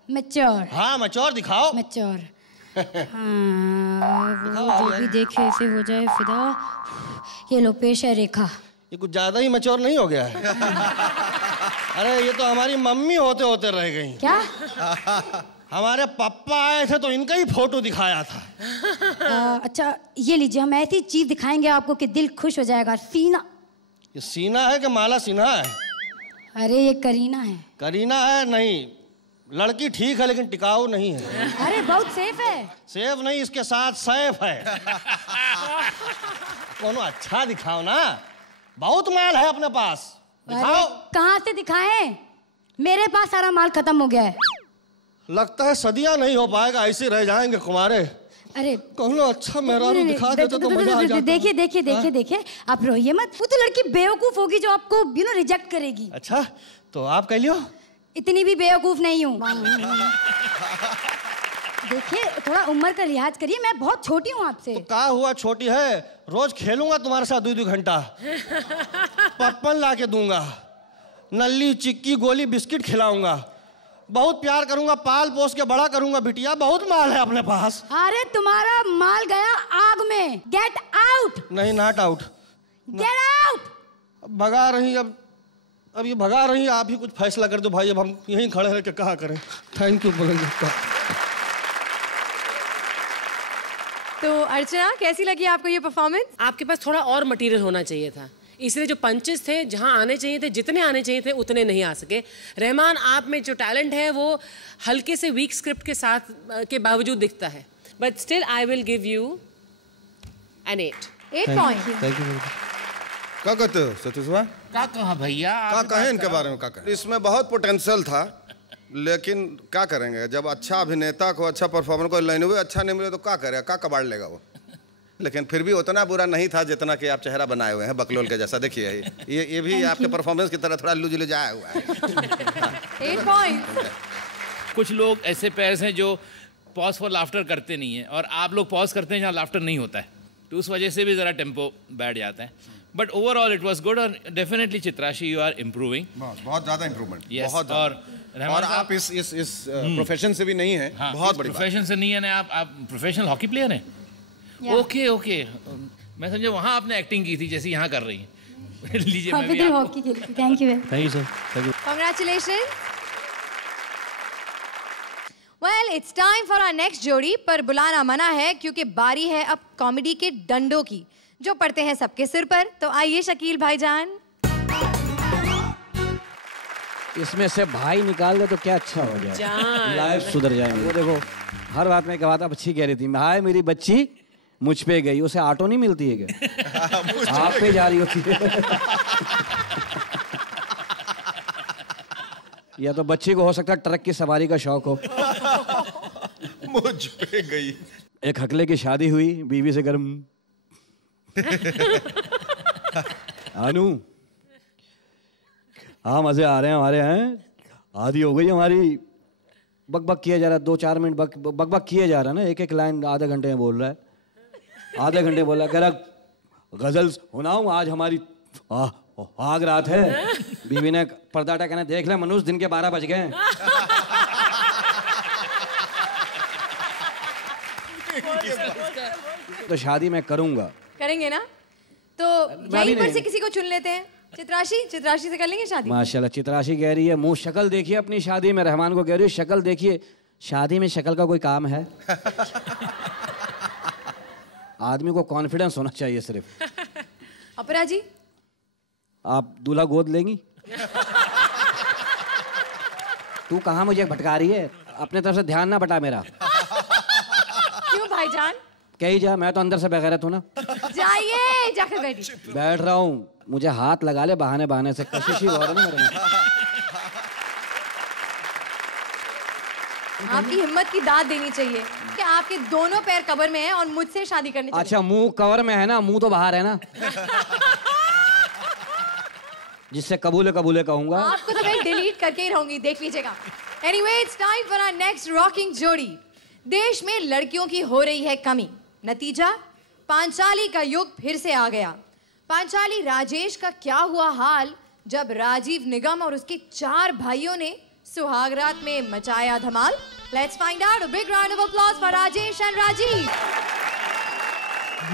मैच्योर? हाँ मैच्योर दिखाओ। मैच्योर। हाँ, जो भी देखे इसे हो जाए फिदा। ये लो पेश है रेखा। ये कुछ ज्यादा ही मैच्योर नहीं हो गया है? अरे ये तो हमारी मम्मी होते होते रह गई। क्या? हमारे पापा आए थे तो इनका ही फोटो दिखाया था। अच्छा ये लीजिए, हम ऐसी चीज दिखाएंगे आपको कि दिल खुश हो जाएगा। सीना। ये सीना है कि माला सिन्हा है? अरे ये करीना है। करीना है? नहीं, लड़की ठीक है लेकिन टिकाऊ नहीं है। अरे बहुत सेफ है। सेफ नहीं, इसके साथ सैफ है। कोनो अच्छा दिखाओ ना, बहुत माल है अपने पास, दिखाओ। कहाँ से दिखाएं? मेरे पास सारा माल खत्म हो गया है। लगता है सदियां नहीं हो पाएगा, ऐसे रह जाएंगे कुमारे। अरे कोनो अच्छा मेहरारू दिखा देते तो मजा आ जाता। देखिए देखिए देखिए देखिए, आप रोइए मत। वो तो लड़की बेवकूफ होगी जो आपको रिजेक्ट करेगी। अच्छा तो आप कह लियो। इतनी भी बेवकूफ नहीं हूँ। देखिए थोड़ा उम्र का लिहाज करिए, मैं बहुत छोटी हूँ आपसे। तो क्या हुआ, छोटी है? रोज खेलूंगा तुम्हारे साथ 2-2 घंटा, पप्पन ला के दूंगा, नल्ली चिक्की गोली बिस्किट खिलाऊंगा, बहुत प्यार करूंगा, पाल पोस के बड़ा करूंगा। बिटिया बहुत माल है अपने पास। अरे तुम्हारा माल गया आग में। Get out. नहीं, नॉट आउट। Get out. भगा रही, अब ये भगा रही, आप ही कुछ फैसला कर दो भाई। अब हम यहीं खड़े हैं कि कहा करें। थैंक यू बोलेंगे। तो अर्चना कैसी लगी आपको ये परफॉर्मेंस? आपके पास थोड़ा और मटेरियल होना चाहिए था, इसलिए जो पंचेस थे जहां आने चाहिए थे, जितने आने चाहिए थे उतने नहीं आ सके। रहमान, आप में जो टैलेंट है वो हल्के से वीक स्क्रिप्ट के साथ के बावजूद दिखता है, but still I will give you an 8 point. Thank you. क्या कहते हो सतीशवा? क्या कहा भैया? क्या कहें इनके बारे में? क्या कहें? इसमें बहुत पोटेंशियल था, लेकिन क्या करेंगे, जब अच्छा अभिनेता को, अच्छा परफॉर्मर को लाइन हुए अच्छा नहीं मिले तो क्या करेगा, क्या कबाड़ लेगा वो। लेकिन फिर भी उतना बुरा नहीं था जितना कि आप चेहरा बनाए हुए हैं बकलोल के जैसा। देखिए ये भी आपके परफॉर्मेंस की तरह थोड़ा लुज आया हुआ है। 8 पॉइंट। कुछ लोग ऐसे पेयर्स हैं जो पॉज फॉर लाफ्टर करते नहीं हैं, और आप लोग पॉज करते हैं जहाँ लाफ्टर नहीं होता है, तो उस वजह से भी ज़रा टेम्पो बैठ जाता है। But overall it was good, और definitely Chitrashi you are improving. बहुत ज़्यादा इम्प्रूवमेंट। Yes, बहुत और आप इस प्रोफेशन से भी नहीं है। हाँ, बहुत बड़ी प्रोफेशन से नहीं है ना, आप प्रोफेशनल हॉकी प्लेयर हैं? ओके ओके, मैं समझे वहाँ आपने एक्टिंग की थी जैसी यहाँ कर रही हैं। लीजिए मैं भी हॉकी खेली थी। Thank you sir, thank you. Congratulations. Well, it's time for our next जोड़ी, पर बुलाना मना है क्योंकि बारी है अब कॉमेडी के डंडों की, जो पड़ते हैं सबके सिर पर। तो आइए शकील भाईजान। इसमें से भाई निकाल दे तो क्या अच्छा हो जाए, लाइफ सुधर जाएगी। वो देखो हर बात में एक बात आप अच्छी कह रही थी, हाय मेरी बच्ची मुझ पे गई, उसे ऑटो नहीं मिलती है क्या? आप पे जा रही होती है। या तो बच्ची को हो सकता है ट्रक की सवारी का शौक हो। मुझ पे गई। एक हकले की शादी हुई, बीवी से गर्म। अनु हाँ मजे आ रहे हैं हमारे, हैं आधी हो गई हमारी। बक बक किया जा रहा है, 2-4 मिनट बक बक किए जा रहा है ना, एक लाइन आधे घंटे में बोल रहा है, आधे घंटे बोला। कह रहा गजल सुनाऊं आज हमारी आग रात है। बीवी ने पर्दा हटा कहना, देख ले मनुष्य दिन के 12 बज गए। तो शादी मैं करूंगा। करेंगे ना? तो यहीं पर से किसी को चुन लेते हैं। चित्राशी से कर लेंगे शादी। माशाल्लाह, चित्राशी कह रही है मुंह शक्ल देखिए अपनी शादी में। रहमान को कह रही है शक्ल देखिए, शादी में शक्ल का कोई काम है? आदमी को कॉन्फिडेंस होना चाहिए सिर्फ। अपरा जी आप दूल्हा गोद लेंगी? तू कहाँ मुझे भटका रही है? अपने तरफ से ध्यान ना बटा मेरा। क्यों भाईजान? कहीं जा, मैं तो अंदर से बेगैरत हूँ ना। जाइए जाकर बैठिए। बैठ रहा हूँ, मुझे हाथ लगा ले बहाने से, कशिश ही हो रहा है ना मेरे में। आपकी हिम्मत की दाद देनी चाहिए कि आपके दोनों पैर कब्र में हैं और मुझसे शादी करनी चाहिए। अच्छा, मुंह कवर में है ना, मुंह तो बाहर है ना। जिससे कबूले कबूले कहूंगा। आपको तो मैं डिलीट करके ही रहूंगी, देख लीजिएगा। Anyway, it's time for our next rocking जोड़ी। देश में लड़कियों की हो रही है कमी, नतीजा पांचाली का युग फिर से आ गया। पांचाली राजेश का क्या हुआ हाल जब राजीव निगम और उसके 4 भाइयों ने सुहागरात में मचाया धमाल। Let's find out. A big round of applause for Rajesh and Rajiv.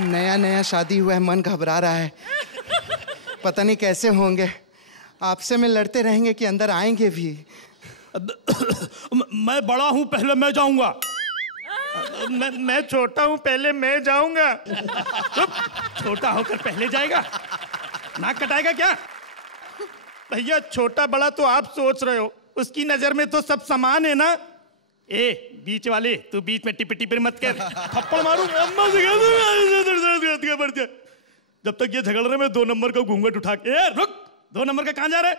नया नया शादी हुआ है, मन घबरा रहा है, पता नहीं कैसे होंगे। आपसे में लड़ते रहेंगे कि अंदर आएंगे भी। मैं बड़ा हूं, पहले मैं जाऊंगा। मैं छोटा हूं, पहले मैं जाऊंगा। छोटा होकर पहले जाएगा, नाक कटाएगा क्या? भैया छोटा बड़ा तो आप सोच रहे हो, उसकी नजर में तो सब समान है ना। ए बीच वाले, तू बीच में टिप टिप मत कर, थप्पड़ मारूंगा। जब तक ये झगड़ रहे, मैं 2 नंबर का घूंघट उठा के, ए रुक, 2 नंबर का कहां जा रहा है?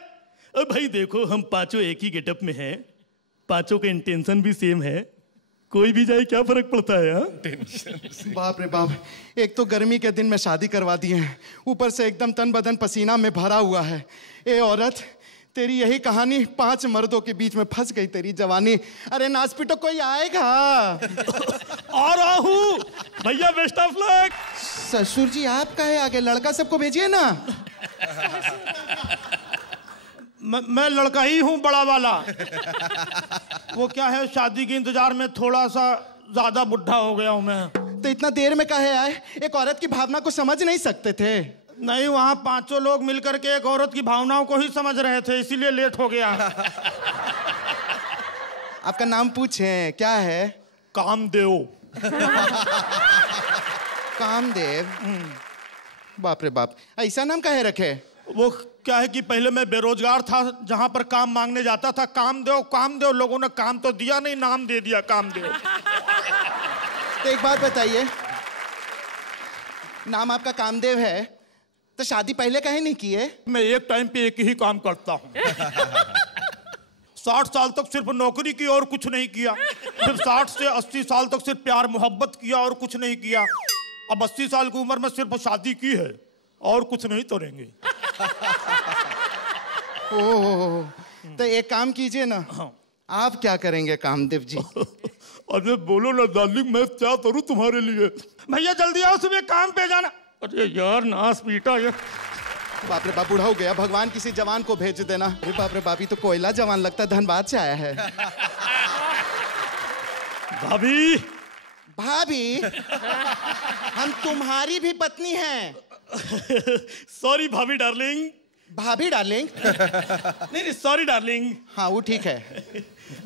अब भाई देखो, हम पांचों एक ही गेटअप में हैं, पांचों का इंटेंशन भी सेम है, कोई भी जाए क्या फर्क पड़ता है? बाप रे बाप, एक तो गर्मी के दिन में शादी करवा दिए हैं, ऊपर से एकदम तन बदन पसीना में भरा हुआ है। ए औरत, तेरी यही कहानी 5 मर्दों के बीच में फंस गई तेरी जवानी। अरे नाच पीटो, कोई आएगा? आ रहा हूँ भैया, बेस्ट ऑफ लक। ससुर जी आपका है आगे, लड़का सबको भेजिए ना। मैं लड़का ही हूँ, बड़ा वाला। वो क्या है, शादी के इंतजार में थोड़ा सा ज्यादा बुढ़ा हो गया हूँ मैं। तो इतना देर में काहे आए? एक औरत की भावना को समझ नहीं सकते थे? नहीं, वहाँ 5 लोग मिलकर के एक औरत की भावनाओं को ही समझ रहे थे, इसीलिए लेट हो गया। आपका नाम पूछें, क्या है? कामदेव। कामदेव? बाप रे बाप, ऐसा नाम काहे रखे? वो क्या है कि पहले मैं बेरोजगार था, जहां पर काम मांगने जाता था, कामदेव कामदेव, लोगों ने काम तो दिया नहीं, नाम दे दिया कामदेव। तो एक बात बताइए, नाम आपका कामदेव है, तो शादी पहले काहे नहीं किए? मैं एक टाइम पे एक ही काम करता हूँ। 60 साल तक सिर्फ नौकरी की और कुछ नहीं किया, फिर 60 से 80 साल तक सिर्फ प्यार मोहब्बत किया और कुछ नहीं किया, अब 80 साल की उम्र में सिर्फ शादी की है और कुछ नहीं तोड़ेंगे। ओह, तो एक काम कीजिए ना। हाँ। आप क्या करेंगे कामदेव जी? अरे बोलो ना डार्लिंग, मैं क्या करूं तुम्हारे लिए? भैया जल्दी आओ, सुबह काम पे जाना। अरे यार नास पीटा ये। बाप रे बाप, बूढ़ा हो गया, भगवान किसी जवान को भेज देना। अरे बाप रे बाप, ये तो कोयला जवान लगता है, धनबाद से आया है। भाभी, भाभी, हम तुम्हारी भी पत्नी हैं। सॉरी भाभी डार्लिंग। भाभी डार्लिंग? नहीं सॉरी डार्लिंग। हाँ वो ठीक है।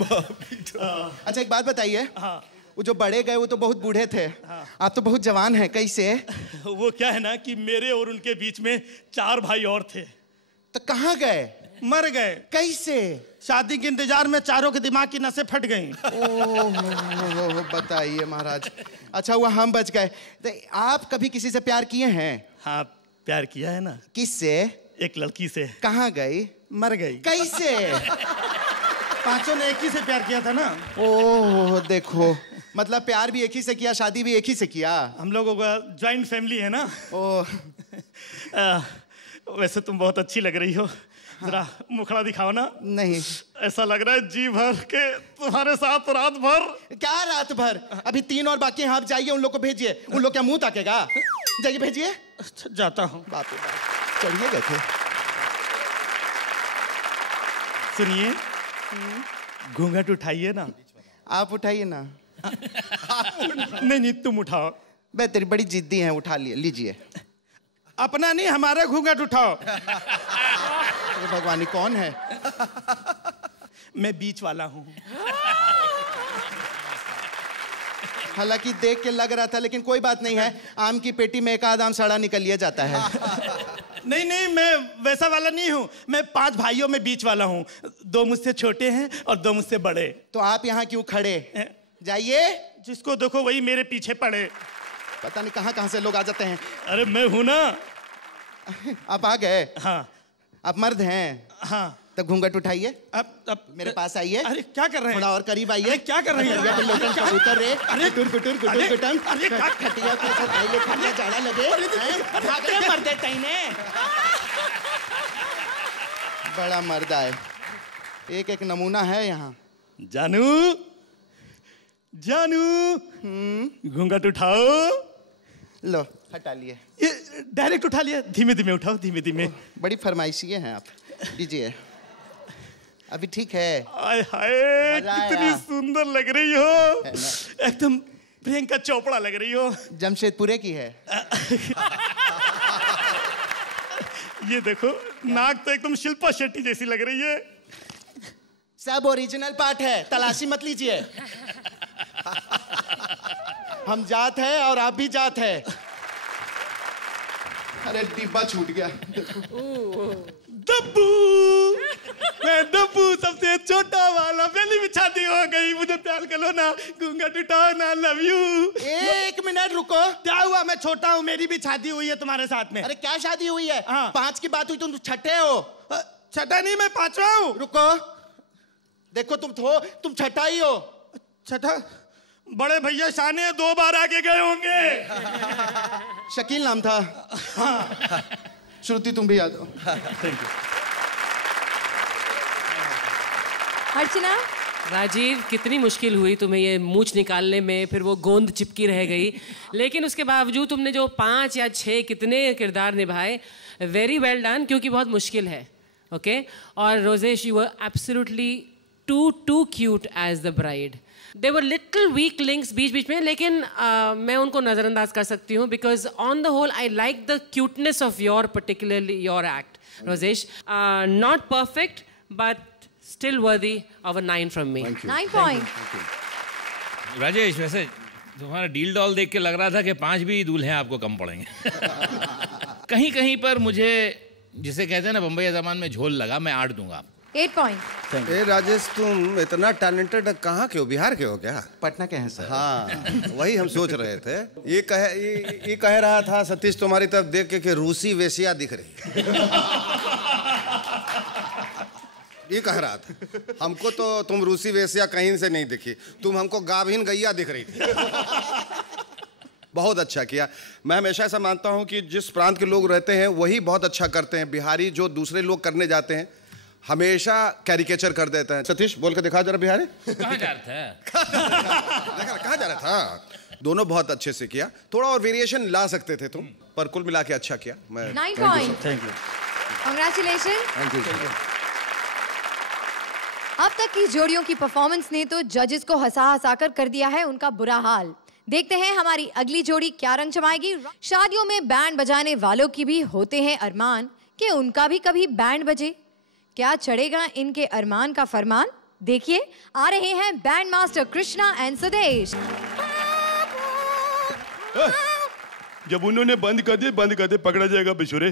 अच्छा एक बात बताइए, हाँ। वो जो बड़े गए वो तो बहुत बूढ़े थे, हाँ। आप तो बहुत जवान हैं, कैसे? वो क्या है ना कि मेरे और उनके बीच में 4 भाई और थे। तो कहाँ गए? मर गए। कैसे? शादी के इंतजार में चारों के दिमाग की नसें फट गईं। ओह बताइए महाराज। अच्छा हुआ हम बच गए। तो आप कभी किसी से प्यार किए हैं? हाँ प्यार किया है ना। किससे? एक लड़की से। कहाँ गई? मर गई। कैसे? 5 ने एक ही से प्यार किया था ना। ओह देखो, मतलब प्यार भी एक ही से किया, शादी भी एक ही से किया। हम लोगों का ज्वाइंट फैमिली है ना। ओह वैसे तुम बहुत अच्छी लग रही हो, जरा मुखड़ा दिखाओ ना। नहीं, ऐसा लग रहा है जी भर के तुम्हारे साथ रात भर। क्या रात भर? अभी 3 और बाकी हैं, आप जाइए उन लोग को भेजिए। उन लोग क्या मुंह ताकेगा? जाइए भेजिए। अच्छा जाता हूँ। बाप रे बाप, चढ़िए गए थे। सुनिए, घूंघट उठाइए ना। आप उठाइए ना। नहीं तुम उठाओ। बे तेरी बड़ी जिद्दी है, उठा लीजिए। अपना नहीं, हमारा घूंघट उठाओ। भगवानी कौन है? मैं बीच वाला हूँ। हालांकि देख के लग रहा था, लेकिन कोई बात नहीं है, आम की पेटी में एक आध आम सड़ा निकल लिया जाता है। नहीं मैं वैसा वाला नहीं हूँ, मैं 5 भाइयों में बीच वाला हूँ। 2 मुझसे छोटे हैं और 2 मुझसे बड़े। तो आप यहाँ क्यों खड़े? जाइए। जिसको देखो वही मेरे पीछे पड़े। पता नहीं कहाँ कहाँ से लोग आ जाते हैं। अरे मैं हूं ना। आप आ गए? हाँ। आप मर्द हैं? हाँ। तब घूंघट उठाइए। अब मेरे पास आइए। अरे क्या कर रहे हैं? थोड़ा और करीब आइए। क्या कर रहे हैं? लोटन कबूतर रे। अरे गुटुर गुटुर गुटुर गुटन। अरे क्या खटिया पे सब आइले खटिया जाड़ा लगे। भागते मर देते इन्हें। बड़ा मर्दा है, एक एक नमूना है यहाँ। जानू जानू घूंघट उठाओ। लो हटा लिए। ये डायरेक्ट उठा लिया? धीमे धीमे उठाओ, धीमे धीमे। बड़ी फरमाइशी हैं आप, दीजिए। अभी ठीक है? आय हाय कितनी सुंदर लग रही हो, एकदम प्रियंका चोपड़ा लग रही हो। जमशेदपुरे की है। ये देखो नाक तो एकदम शिल्पा शेट्टी जैसी लग रही है। सब ओरिजिनल पार्ट है, तलाशी मत लीजिए। हम जात है और आप भी जात है। अरे डिब्बा छूट गया। दब्बू, मैं दब्बू सबसे छोटा वाला, पहली भी शादी हो गई, मुझे प्यार कर लो ना, घूंघट उठाओ ना, लव यू। एक मिनट रुको। क्या हुआ? मैं छोटा हूँ, मेरी भी शादी हुई है तुम्हारे साथ में। अरे क्या शादी हुई है? हाँ। 5 की बात हुई, तुम छठे हो। छठा नहीं, मैं 5वां हूँ। रुको, देखो तुम छठा ही हो। छठा? बड़े भैया शाने 2 बार आगे गए होंगे। शकील नाम था। हाँ। श्रुति तुम भी याद हो। Thank you. अर्चना। राजीव, कितनी मुश्किल हुई तुम्हें ये मूंछ निकालने में, फिर वो गोंद चिपकी रह गई, लेकिन उसके बावजूद तुमने जो 5 या 6 कितने किरदार निभाए, वेरी वेल डन, क्योंकि बहुत मुश्किल है। ओके और Rojesh, you were absolutely too cute as the bride. There were little weak links बीच में, लेकिन मैं उनको नज़रअंदाज कर सकती हूँ, because on the whole I like the cuteness of particularly your act, Rozesh. Not perfect, but still worthy of a 9 from me. 9 point. Rajesh, वैसे तुम्हारा डील डॉल देख के लग रहा था कि 5 भी दूल्हे आपको कम पड़ेंगे। कहीं कहीं पर मुझे, जिसे कहते हैं ना बम्बई ज़बान में झोल लगा, मैं 8 दूंगा आपको। 8 point. ए राजेश, तुम इतना टैलेंटेड कहाँ के हो? बिहार के हो क्या? पटना के हैं सर। हाँ, वही हम सोच रहे थे। ये कह रहा था सतीश तुम्हारी तरफ देख के कि रूसी वेश्या दिख रही। ये कह रहा था। हमको तो तुम रूसी वेश्या कहीं से नहीं दिखी, तुम हमको गाभिन गैया दिख रही थी। बहुत अच्छा किया। मैं हमेशा ऐसा मानता हूँ कि जिस प्रांत के लोग रहते हैं वही बहुत अच्छा करते हैं। बिहारी जो दूसरे लोग करने जाते हैं हमेशा कैरिकेचर कर देते हैं। सतीश बोल के दिखा जरा बिहारी। कहाँ जा रहा था? देखा कहाँ जा रहा था? दोनों बहुत अच्छे से किया, थोड़ा और वेरिएशन ला सकते थे तुम, पर कुल मिला के अच्छा किया। मैं 9 point. Thank you. Congratulations. Thank you. अब तक की जोड़ियों की परफॉर्मेंस ने तो जजेस को हंसा कर कर दिया है उनका बुरा हाल। देखते हैं हमारी अगली जोड़ी क्या रंग जमाएगी। शादियों में बैंड बजाने वालों की भी होते हैं अरमान कि उनका भी कभी बैंड बजे। क्या चढ़ेगा इनके अरमान का फरमान? देखिए, आ रहे हैं band master Krishna and Sudesh. जब उन्होंने बंद कर दे पकड़ा जाएगा बिछुरे।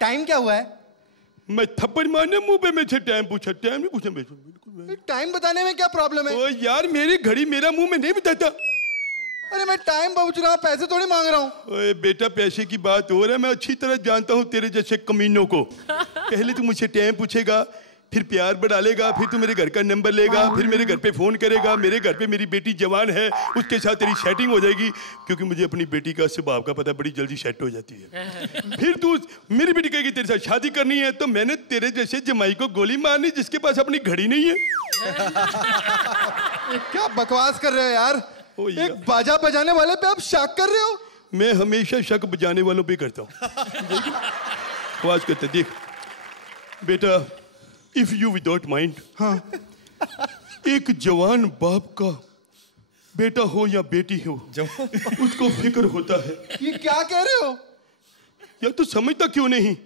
टाइम क्या हुआ है? मैं थप्पड़ मारने मुंह पे, मुझे टाइम पूछा, टाइम नहीं पूछा। टाइम बताने में क्या प्रॉब्लम है? ओ यार, मेरी घड़ी मेरा मुंह में नहीं बताता। अरे मैं टाइम पूछ रहा हूँ, पैसे थोड़ी मांग रहा हूँ। ओए बेटा, पैसे की बात हो रहा है, मैं अच्छी तरह जानता हूँ तेरे जैसे कमीनों को। पहले तू मुझसे टाइम पूछेगा, फिर प्यार बढ़ा लेगा, फिर तू मेरे घर का नंबर लेगा, फिर मेरे घर पे फोन करेगा। मेरे घर पे मेरी बेटी जवान है, उसके साथ तेरी सेटिंग हो जाएगी, क्योंकि मुझे अपनी बेटी का स्वभाव का पता, बड़ी जल्दी सेट हो जाती है। फिर तू मेरी बेटी कहेगी तेरे साथ शादी करनी है, तो मैंने तेरे जैसे जमाई को गोली मारनी जिसके पास अपनी घड़ी नहीं है। क्या बकवास कर रहे हो यार? एक बाजा बजाने वाले पे आप शक कर रहे हो? मैं हमेशा शक बजाने वालों पे करता हूँ। आवाज करते देख बेटा, इफ यू विदाउट माइंड। हाँ, एक जवान बाप का बेटा हो या बेटी हो, उसको फिक्र होता है। ये क्या कह रहे हो यार? तू समझता क्यों नहीं?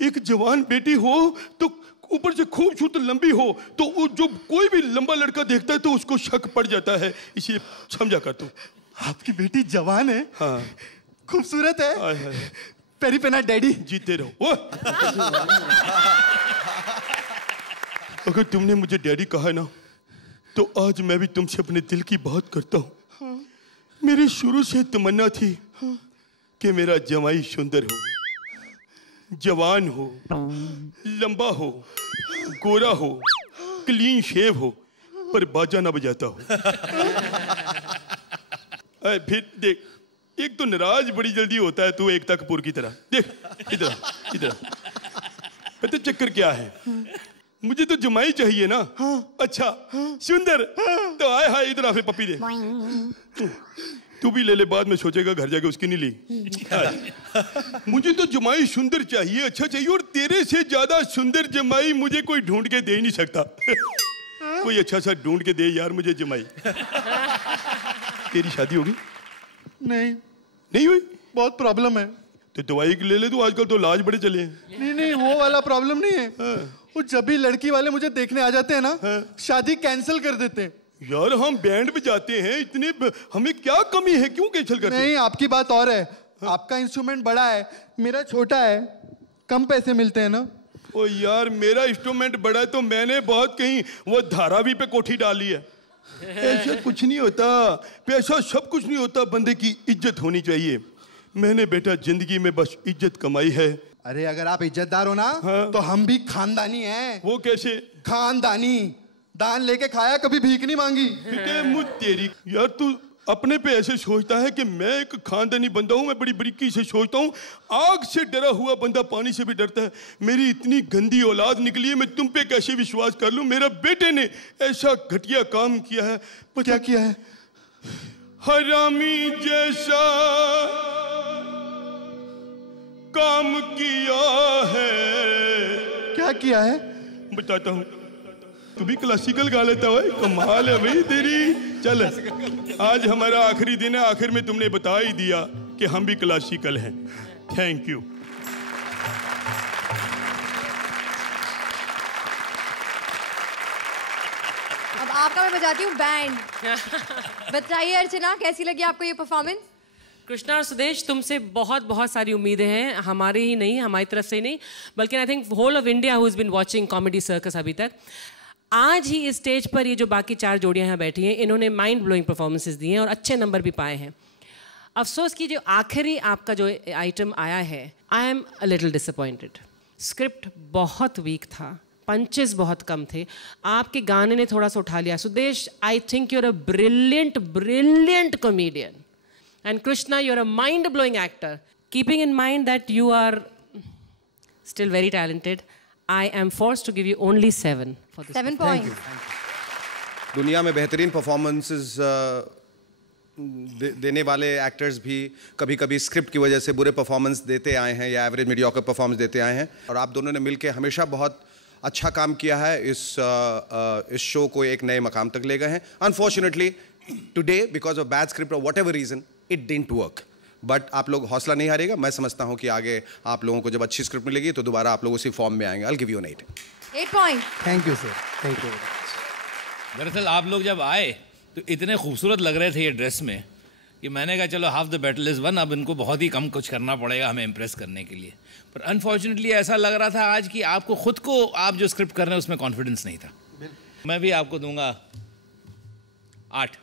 एक जवान बेटी हो तो ऊपर से खूबसूरत लंबी हो, तो वो जो कोई भी लंबा लड़का देखता है तो उसको शक पड़ जाता है, इसे समझा कर तू। आपकी बेटी जवान है? हाँ, खूबसूरत है। पेरी पेना डैडी। जीते रहो। अगर तुमने मुझे डैडी कहा ना, तो आज मैं भी तुमसे अपने दिल की बात करता हूँ। हाँ। मेरी शुरू से तमन्ना थी कि मेरा जमाई सुंदर हो, जवान हो, लंबा हो, गोरा हो, क्लीन शेव हो, पर बाजा ना बजाता हो। फिर देख, एक तो नाराज बड़ी जल्दी होता है तू एकता कपूर की तरह। देख इधर इधर, पता चक्कर क्या है? मुझे तो जमाई चाहिए ना। अच्छा सुंदर, तो आए हाय इधर आ, फिर पप्पी दे। तू भी ले ले, बाद में सोचेगा घर जाके उसकी नहीं ली। मुझे तो जमाई सुंदर चाहिए, अच्छा चाहिए, और तेरे से ज्यादा सुंदर जमाई मुझे कोई ढूंढ के दे ही नहीं सकता। कोई अच्छा सा ढूंढ के दे यार मुझे जमाई। तेरी शादी होगी? नहीं। नहीं हुई? बहुत प्रॉब्लम है। तो दवाई ले ले, तो आजकल तो इलाज बड़े चले हैं। नहीं नहीं, वो वाला प्रॉब्लम नहीं है। वो जब भी लड़की वाले मुझे देखने आ जाते हैं ना, शादी कैंसिल कर देते हैं। यार हम बैंड बजाते हैं, इतने हमें क्या कमी है, क्यों कैंसिल करते हैं? नहीं, आपकी बात और है। आपका इंस्ट्रूमेंट बड़ा है, मेरा छोटा है, कम पैसे मिलते हैं ना। ओ यार, मेरा इंस्ट्रूमेंट बड़ा है तो मैंने बहुत कहीं वो धारावी पे कोठी डाली है। ऐसा कुछ नहीं होता, पैसा सब कुछ नहीं होता, बंदे की इज्जत होनी चाहिए। मैंने बेटा जिंदगी में बस इज्जत कमाई है। अरे अगर आप इज्जतदार हो ना, तो हम भी खानदानी हैं। वो कैसे? खानदानी, दान लेके खाया, कभी भीख नहीं मांगी। मुझ तेरी यार, तू अपने पे ऐसे सोचता है कि मैं एक खानदानी बंदा हूँ, मैं बड़ी बरीकी से सोचता हूँ। आग से डरा हुआ बंदा पानी से भी डरता है। मेरी इतनी गंदी औलाद निकली है, मैं तुम पे कैसे विश्वास कर लूँ? मेरा बेटे ने ऐसा घटिया काम किया है। क्या किया है? हरामी जैसा काम किया है। क्या किया है? बताता हूँ। तू भी क्लासिकल गा लेता है, कमाल है भाई तेरी। चल, आज हमारा आखिरी दिन है, आखिर में तुमने बता ही दिया कि हम भी क्लासिकल हैं। Thank you. अब आपका मैं बजाती हूँ बैंड। बताइए अर्चना, कैसी लगी आपको ये परफॉर्मेंस? कृष्णा और सुदेश, तुमसे बहुत बहुत सारी उम्मीदें हैं, हमारी ही नहीं, हमारी तरफ से ही नहीं, बल्कि I think whole of India who is been watching comedy circus अभी तक। आज ही इस स्टेज पर ये जो बाकी 4 जोड़ियां यहाँ बैठी हैं, इन्होंने माइंड ब्लोइंग परफॉर्मेंसेस दी हैं और अच्छे नंबर भी पाए हैं। अफसोस कि जो आखिरी आपका जो आइटम आया है, आई am a little disappointed. Script बहुत वीक था, पंचेस बहुत कम थे, आपके गाने ने थोड़ा सा उठा लिया। Sudesh, I think you are a brilliant brilliant comedian, and Krishna, you're a mind-blowing actor. Keeping in mind that you are still very talented, I am forced to give you only 7 for this. 7 points. दुनिया में बेहतरीन performances देने वाले actors भी कभी कभी script की वजह से बुरे परफॉर्मेंस देते आए हैं या एवरेज मीडियोकर परफॉर्मेंस देते आए हैं, और आप दोनों ने मिलकर हमेशा बहुत अच्छा काम किया है। इस शो को एक नए मकाम तक ले गए हैं। Unfortunately today because of bad script और whatever reason it didn't work, but आप लोग हौसला नहीं हारेगा। मैं समझता हूं कि आगे आप लोगों को जब अच्छी स्क्रिप्ट मिलेगी तो दोबारा आप लोग उसी फॉर्म में आएंगे। I'll give you an 8 points. Thank you sir, thank you. दरअसल आप लोग जब आए तो इतने खूबसूरत लग रहे थे ये ड्रेस में कि मैंने कहा चलो half the battle is one, अब इनको बहुत ही कम कुछ करना पड़ेगा हमें इम्प्रेस करने के लिए। पर अनफॉर्चुनेटली ऐसा लग रहा था आज कि आपको खुद को आप जो स्क्रिप्ट कर रहे हैं उसमें कॉन्फिडेंस नहीं था। मैं भी आपको दूंगा 8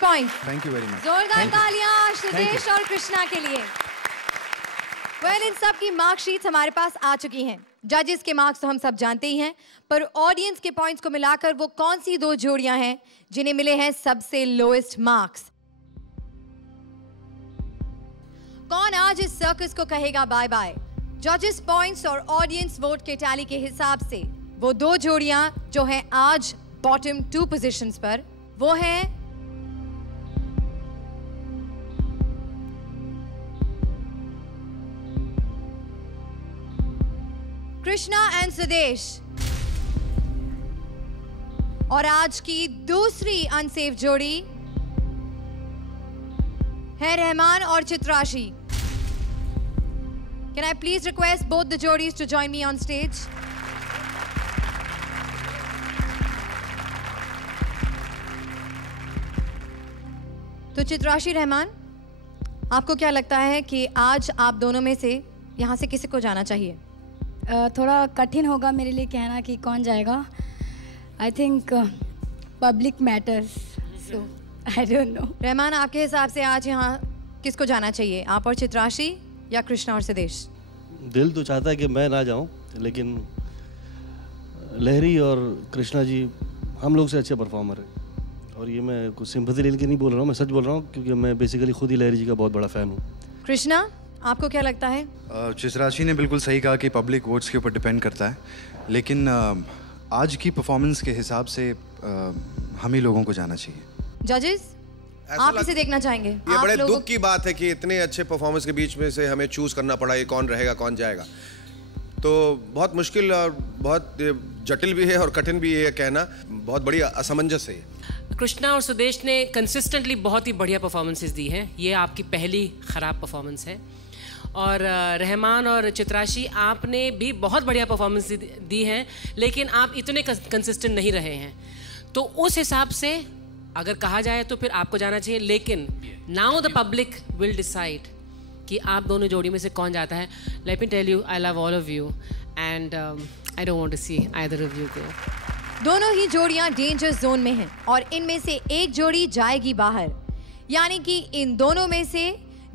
points. Thank you very much. जोरदार तालियां सुदेश और कृष्णा के लिए। इन सब की मार्कशीट्स हमारे पास आ चुकी हैं। जजेस के मार्क्स तो हम सब जानते ही हैं, पर ऑडियंस के पॉइंट्स को मिलाकर वो कौन सी 2 जोड़ियां हैं जिन्हें मिले हैं सबसे लोएस्ट मार्क्स? कौन आज इस सर्कस को कहेगा बाय बाय? जजेस पॉइंट्स और ऑडियंस वोट के टैली के हिसाब से वो 2 जोड़ियां जो हैं आज बॉटम 2 पोजीशंस पर, वो हैं कृष्णा एंड सुदेश, और आज की दूसरी अनसेफ जोड़ी है रहमान और Chitrashi. Can I please request both the jodis to join me on stage? तो चित्राशी, रहमान, आपको क्या लगता है कि आज आप दोनों में से यहाँ से किसी को जाना चाहिए? थोड़ा कठिन होगा मेरे लिए कहना कि कौन जाएगा। I think public matters, so I don't know. Rahman, आपके हिसाब से आज यहाँ किसको जाना चाहिए, आप और चित्राशी या कृष्णा और सुदेश? दिल तो चाहता है कि मैं ना जाऊं, लेकिन लहरी और कृष्णा जी हम लोग से अच्छे परफॉर्मर हैं। और ये मैं कुछ सिंपैथी लेने के नहीं बोल रहा हूँ, मैं सच बोल रहा हूँ, क्योंकि मैं बेसिकली खुद ही लहरी जी का बहुत बड़ा फ़ैन हूँ। कृष्णा, आपको क्या लगता है? चित्राशी ने बिल्कुल सही कहा कि पब्लिक वोट्स के ऊपर डिपेंड करता है, लेकिन आज की परफॉर्मेंस के हिसाब से हम ही लोगों को जाना चाहिए। जजेस, आप इसे देखना चाहेंगे? ये बड़े दुख की बात है कि इतने अच्छे परफॉर्मेंस के बीच में से हमें चूज करना पड़ा ये कौन रहेगा कौन जाएगा। तो बहुत मुश्किल और बहुत जटिल भी है और कठिन भी है कहना, बहुत बड़ी असमंजस है। कृष्णा और सुदेश ने कंसिस्टेंटली बहुत ही बढ़िया परफॉर्मेंसेस दी हैं। ये आपकी पहली ख़राब परफॉर्मेंस है। और रहमान और चित्राशी, आपने भी बहुत बढ़िया परफॉर्मेंस दी है, लेकिन आप इतने कंसिस्टेंट नहीं रहे हैं। तो उस हिसाब से अगर कहा जाए तो फिर आपको जाना चाहिए, लेकिन now the public will decide कि आप दोनों जोड़ी में से कौन जाता है। Let me tell you, I love all of you and I don't want to see either of you go. दोनों ही जोड़ियां डेंजर जोन में हैं और इनमें से एक जोड़ी जाएगी बाहर, यानी कि इन दोनों में से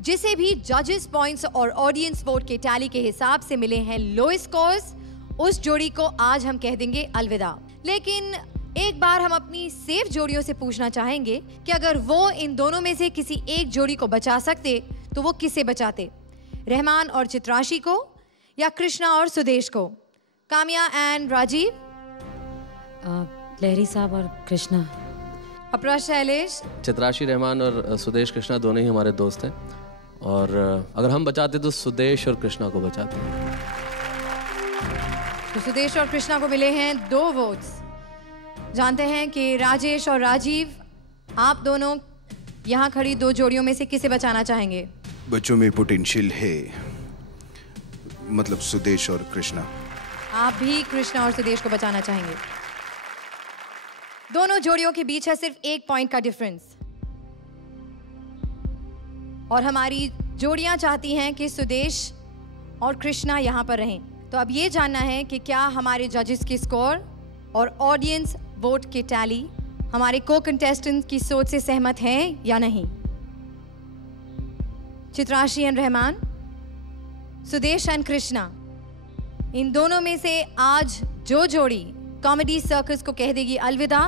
जिसे भी जजेस पॉइंट्स और ऑडियंस वोट के टैली के हिसाब से मिले हैं लोएस्ट स्कोर्स, उस जोड़ी को आज हम कह देंगे अलविदा। लेकिन एक बार हम अपनी सेफ जोड़ियों से पूछना चाहेंगे कि अगर वो इन दोनों में से किसी एक जोड़ी को बचा सकते तो वो किसे बचाते? रहमान और चित्राशी को या कृष्णा और सुदेश को? काम्या एंड राजीव? लहरी साहब और कृष्णा। अपरा, शैलेश? चित्राशी, रहमान और सुदेश कृष्णा दोनों ही हमारे दोस्त हैं, और अगर हम बचाते तो सुदेश और कृष्णा को बचाते। तो सुदेश और कृष्णा को मिले हैं 2 वोट्स। जानते हैं कि राजेश और राजीव, आप दोनों यहाँ खड़ी 2 जोड़ियों में से किसे बचाना चाहेंगे? बच्चों में पोटेंशियल है, मतलब सुदेश और कृष्णा। आप भी कृष्णा और सुदेश को बचाना चाहेंगे। दोनों जोड़ियों के बीच है सिर्फ 1 पॉइंट का डिफरेंस और हमारी जोड़ियां चाहती हैं कि सुदेश और कृष्णा यहाँ पर रहें। तो अब ये जानना है कि क्या हमारे जजेस के स्कोर और ऑडियंस वोट के टैली हमारे को कंटेस्टेंट की सोच से सहमत हैं या नहीं। चित्राशी एंड रहमान, सुदेश एंड कृष्णा, इन दोनों में से आज जो जोड़ी कॉमेडी सर्कस को कह देगी अलविदा,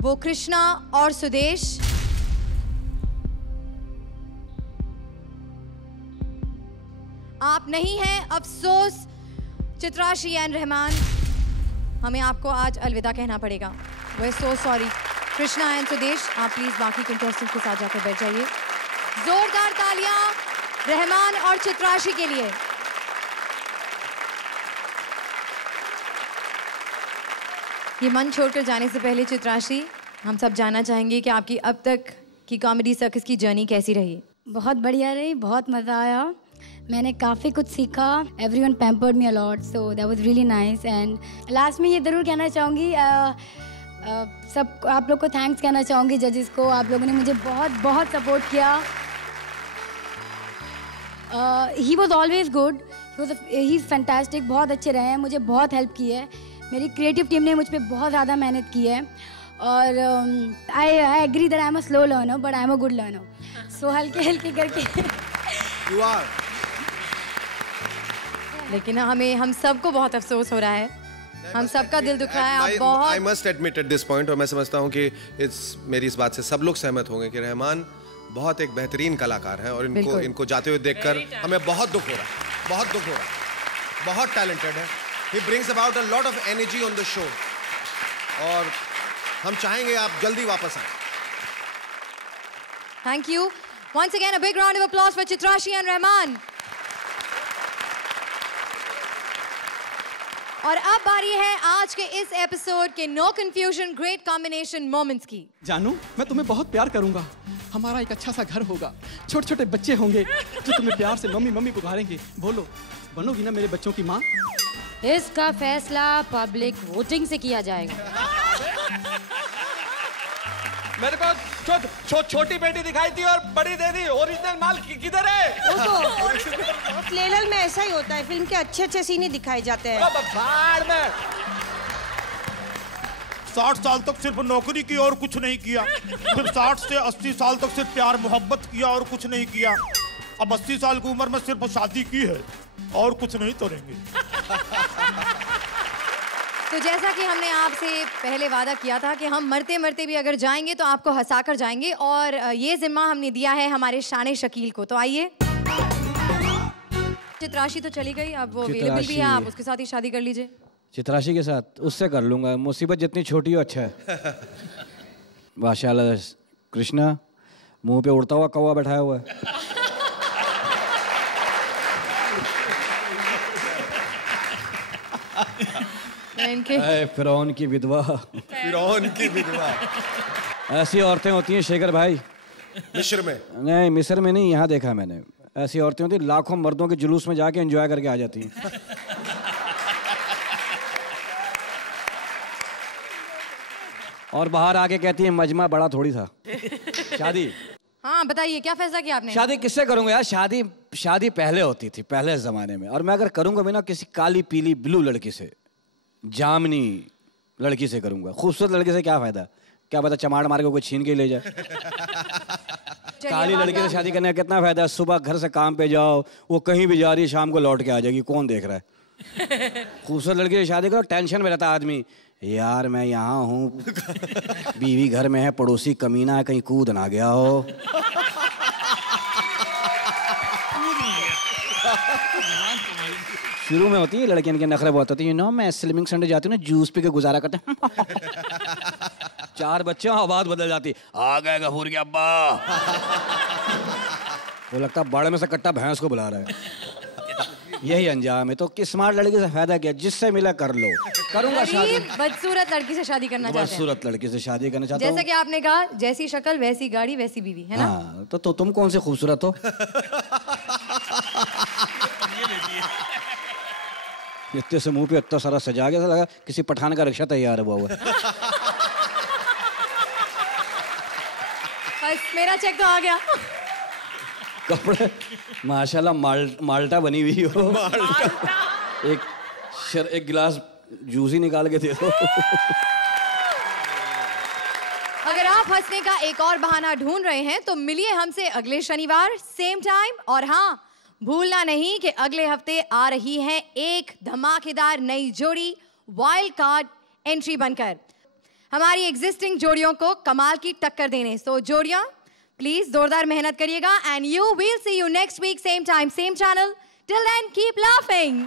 वो कृष्णा और सुदेश आप नहीं हैं। अफसोस चित्राशी एंड रहमान, हमें आपको आज अलविदा कहना पड़ेगा। We're so sorry. Krishna and Sudesh, आप प्लीज बाकी कंटेस्टेंट्स के साथ जाकर बैठ जाइए। जोरदार तालियां रहमान और चित्राशी के लिए। ये मन छोड़कर जाने से पहले चित्राशी, हम सब जानना चाहेंगे कि आपकी अब तक की कॉमेडी सर्कस की जर्नी कैसी रही? बहुत बढ़िया रही, बहुत मज़ा आया, मैंने काफ़ी कुछ सीखा। Everyone pampered me a lot, so that was really nice. And last में ये ज़रूर कहना चाहूँगी, सब आप लोग को थैंक्स कहना चाहूँगी, जजेस को। आप लोगों ने मुझे बहुत बहुत सपोर्ट किया। He was always good, he is fantastic, बहुत अच्छे रहे हैं, मुझे बहुत हेल्प की है। मेरी क्रिएटिव टीम ने मुझ पर बहुत ज़्यादा मेहनत की है। और I agree that I am a slow learner but I am a good learner, so हल्के हल्के करके You are. लेकिन हम सबको बहुत अफसोस हो रहा है, हम सबका दिल दुख रहा है। आप बहुत I must admit at this point, और मैं समझता हूँ कि मेरी इस बात से सब लोग सहमत होंगे कि रहमान बहुत एक बेहतरीन कलाकार हैं और इनको जाते हुए देखकर हमें बहुत दुख हो रहा है, बहुत दुख हो रहा है। बहुत टैलेंटेड है, he brings about a lot of energy on the show और हम चाहेंगे आप जल्दी वापस आएं। Thank you. Once again, a big round of applause for Chitrashi and Rahman. और अब बारी है आज के इस एपिसोड के no confusion great combination moments की। जानू, मैं तुम्हें बहुत प्यार करूंगा, हमारा एक अच्छा सा घर होगा, छोटे छोटे बच्चे होंगे जो तुम्हें प्यार से मम्मी मम्मी पुकारेंगे। बोलो, बनोगी ना मेरे बच्चों की माँ? इसका फैसला पब्लिक वोटिंग से किया जाएगा। मेरे को छोटी बेटी दिखाई थी और बड़ी दे दी, ओरिजिनल माल किधर है? वो तो प्लेलल में ऐसा ही होता है, फिल्म के अच्छे अच्छे सीन ही दिखाए जाते हैं। बाहर में 60 साल तक सिर्फ नौकरी की और कुछ नहीं किया, फिर 60 से 80 साल तक सिर्फ प्यार मोहब्बत किया और कुछ नहीं किया, अब 80 साल की उम्र में सिर्फ शादी की है और कुछ नहीं करेंगे। तो जैसा कि हमने आपसे पहले वादा किया था कि हम मरते मरते भी अगर जाएंगे तो आपको हंसा कर जाएंगे, और ये जिम्मा हमने दिया है हमारे शान शकील को। तो आइए, चित्राशी तो चली गई, अब वो अवेलेबल भी है, आप उसके साथ ही शादी कर लीजिए। चित्राशी के साथ उससे कर लूंगा, मुसीबत जितनी छोटी हो अच्छा है। माशाल्लाह कृष्णा, मुंह पे उड़ता हुआ कौवा बैठाया हुआ है। फिरौन की विधवा, फिरौन की विधवा। ऐसी औरतें होती हैं शेखर भाई मिस्र में? नहीं, मिस्र में नहीं, यहाँ देखा मैंने। ऐसी औरतें होती हैं लाखों मर्दों के जुलूस में जाके एंजॉय करके आ जाती हैं। और बाहर आके कहती है मजमा बड़ा थोड़ी था। शादी, हाँ बताइए क्या फैसला किया आपने? शादी किससे करूंगा यार? शादी पहले होती थी, पहले जमाने में, और मैं अगर करूंगा भी ना किसी काली पीली ब्लू लड़की से, जामनी लड़की से करूंगा। खूबसूरत लड़की से क्या फायदा, क्या पता चमाड़ मार के कोई छीन के ले जाए। काली लड़की से शादी करने का कितना फायदा है? सुबह घर से काम पे जाओ, वो कहीं भी जा रही है, शाम को लौट के आ जाएगी, कौन देख रहा है? खूबसूरत लड़की से शादी करो, टेंशन में रहता आदमी, यार मैं यहाँ हूँ, बीवी घर में है, पड़ोसी कमीना है, कहीं कूद ना गया हो। शुरू में होती है लड़कियों के नखरे बहुत होती है, नो मैं स्लिमिंग संडे जाती हूँ ना, जूस पी के गुजारा करते हैं। 4 बच्चे, आवाज बदल जाती, आ गए गफूर के अब्बा। वो लगता बाड़े में से कट्टा भैंस को बुला रहा है। यही अंजाम है। तो किस स्मार्ट लड़की से फायदा क्या, जिससे मिला कर लो। करूंगा शादी, बदसूरत लड़की से शादी करना चाहते हैं? बदसूरत लड़की से शादी करना चाहता हूँ। जैसे कि आपने कहा, जैसी शक्ल वैसी गाड़ी वैसी बीवी, है ना? हाँ, तो तुम कौन से खूबसूरत हो? इतने से मुंह पे इतना सारा सजा के लगा किसी पठान का रिक्शा तैयार हुआ है। बस मेरा चेक तो आ गया। कपड़े माशाल्लाह माल्टा बनी हुई हो। एक गिलास जूस ही निकाल के दे दो। अगर आप हंसने का एक और बहाना ढूंढ रहे हैं तो मिलिए हमसे अगले शनिवार सेम टाइम। और हाँ, भूलना नहीं कि अगले हफ्ते आ रही है एक धमाकेदार नई जोड़ी वाइल्ड कार्ड एंट्री बनकर हमारी एग्जिस्टिंग जोड़ियों को कमाल की टक्कर देने। सो जोड़ियां प्लीज जोरदार मेहनत करिएगा and you will see you next week same time same channel. Till then keep laughing.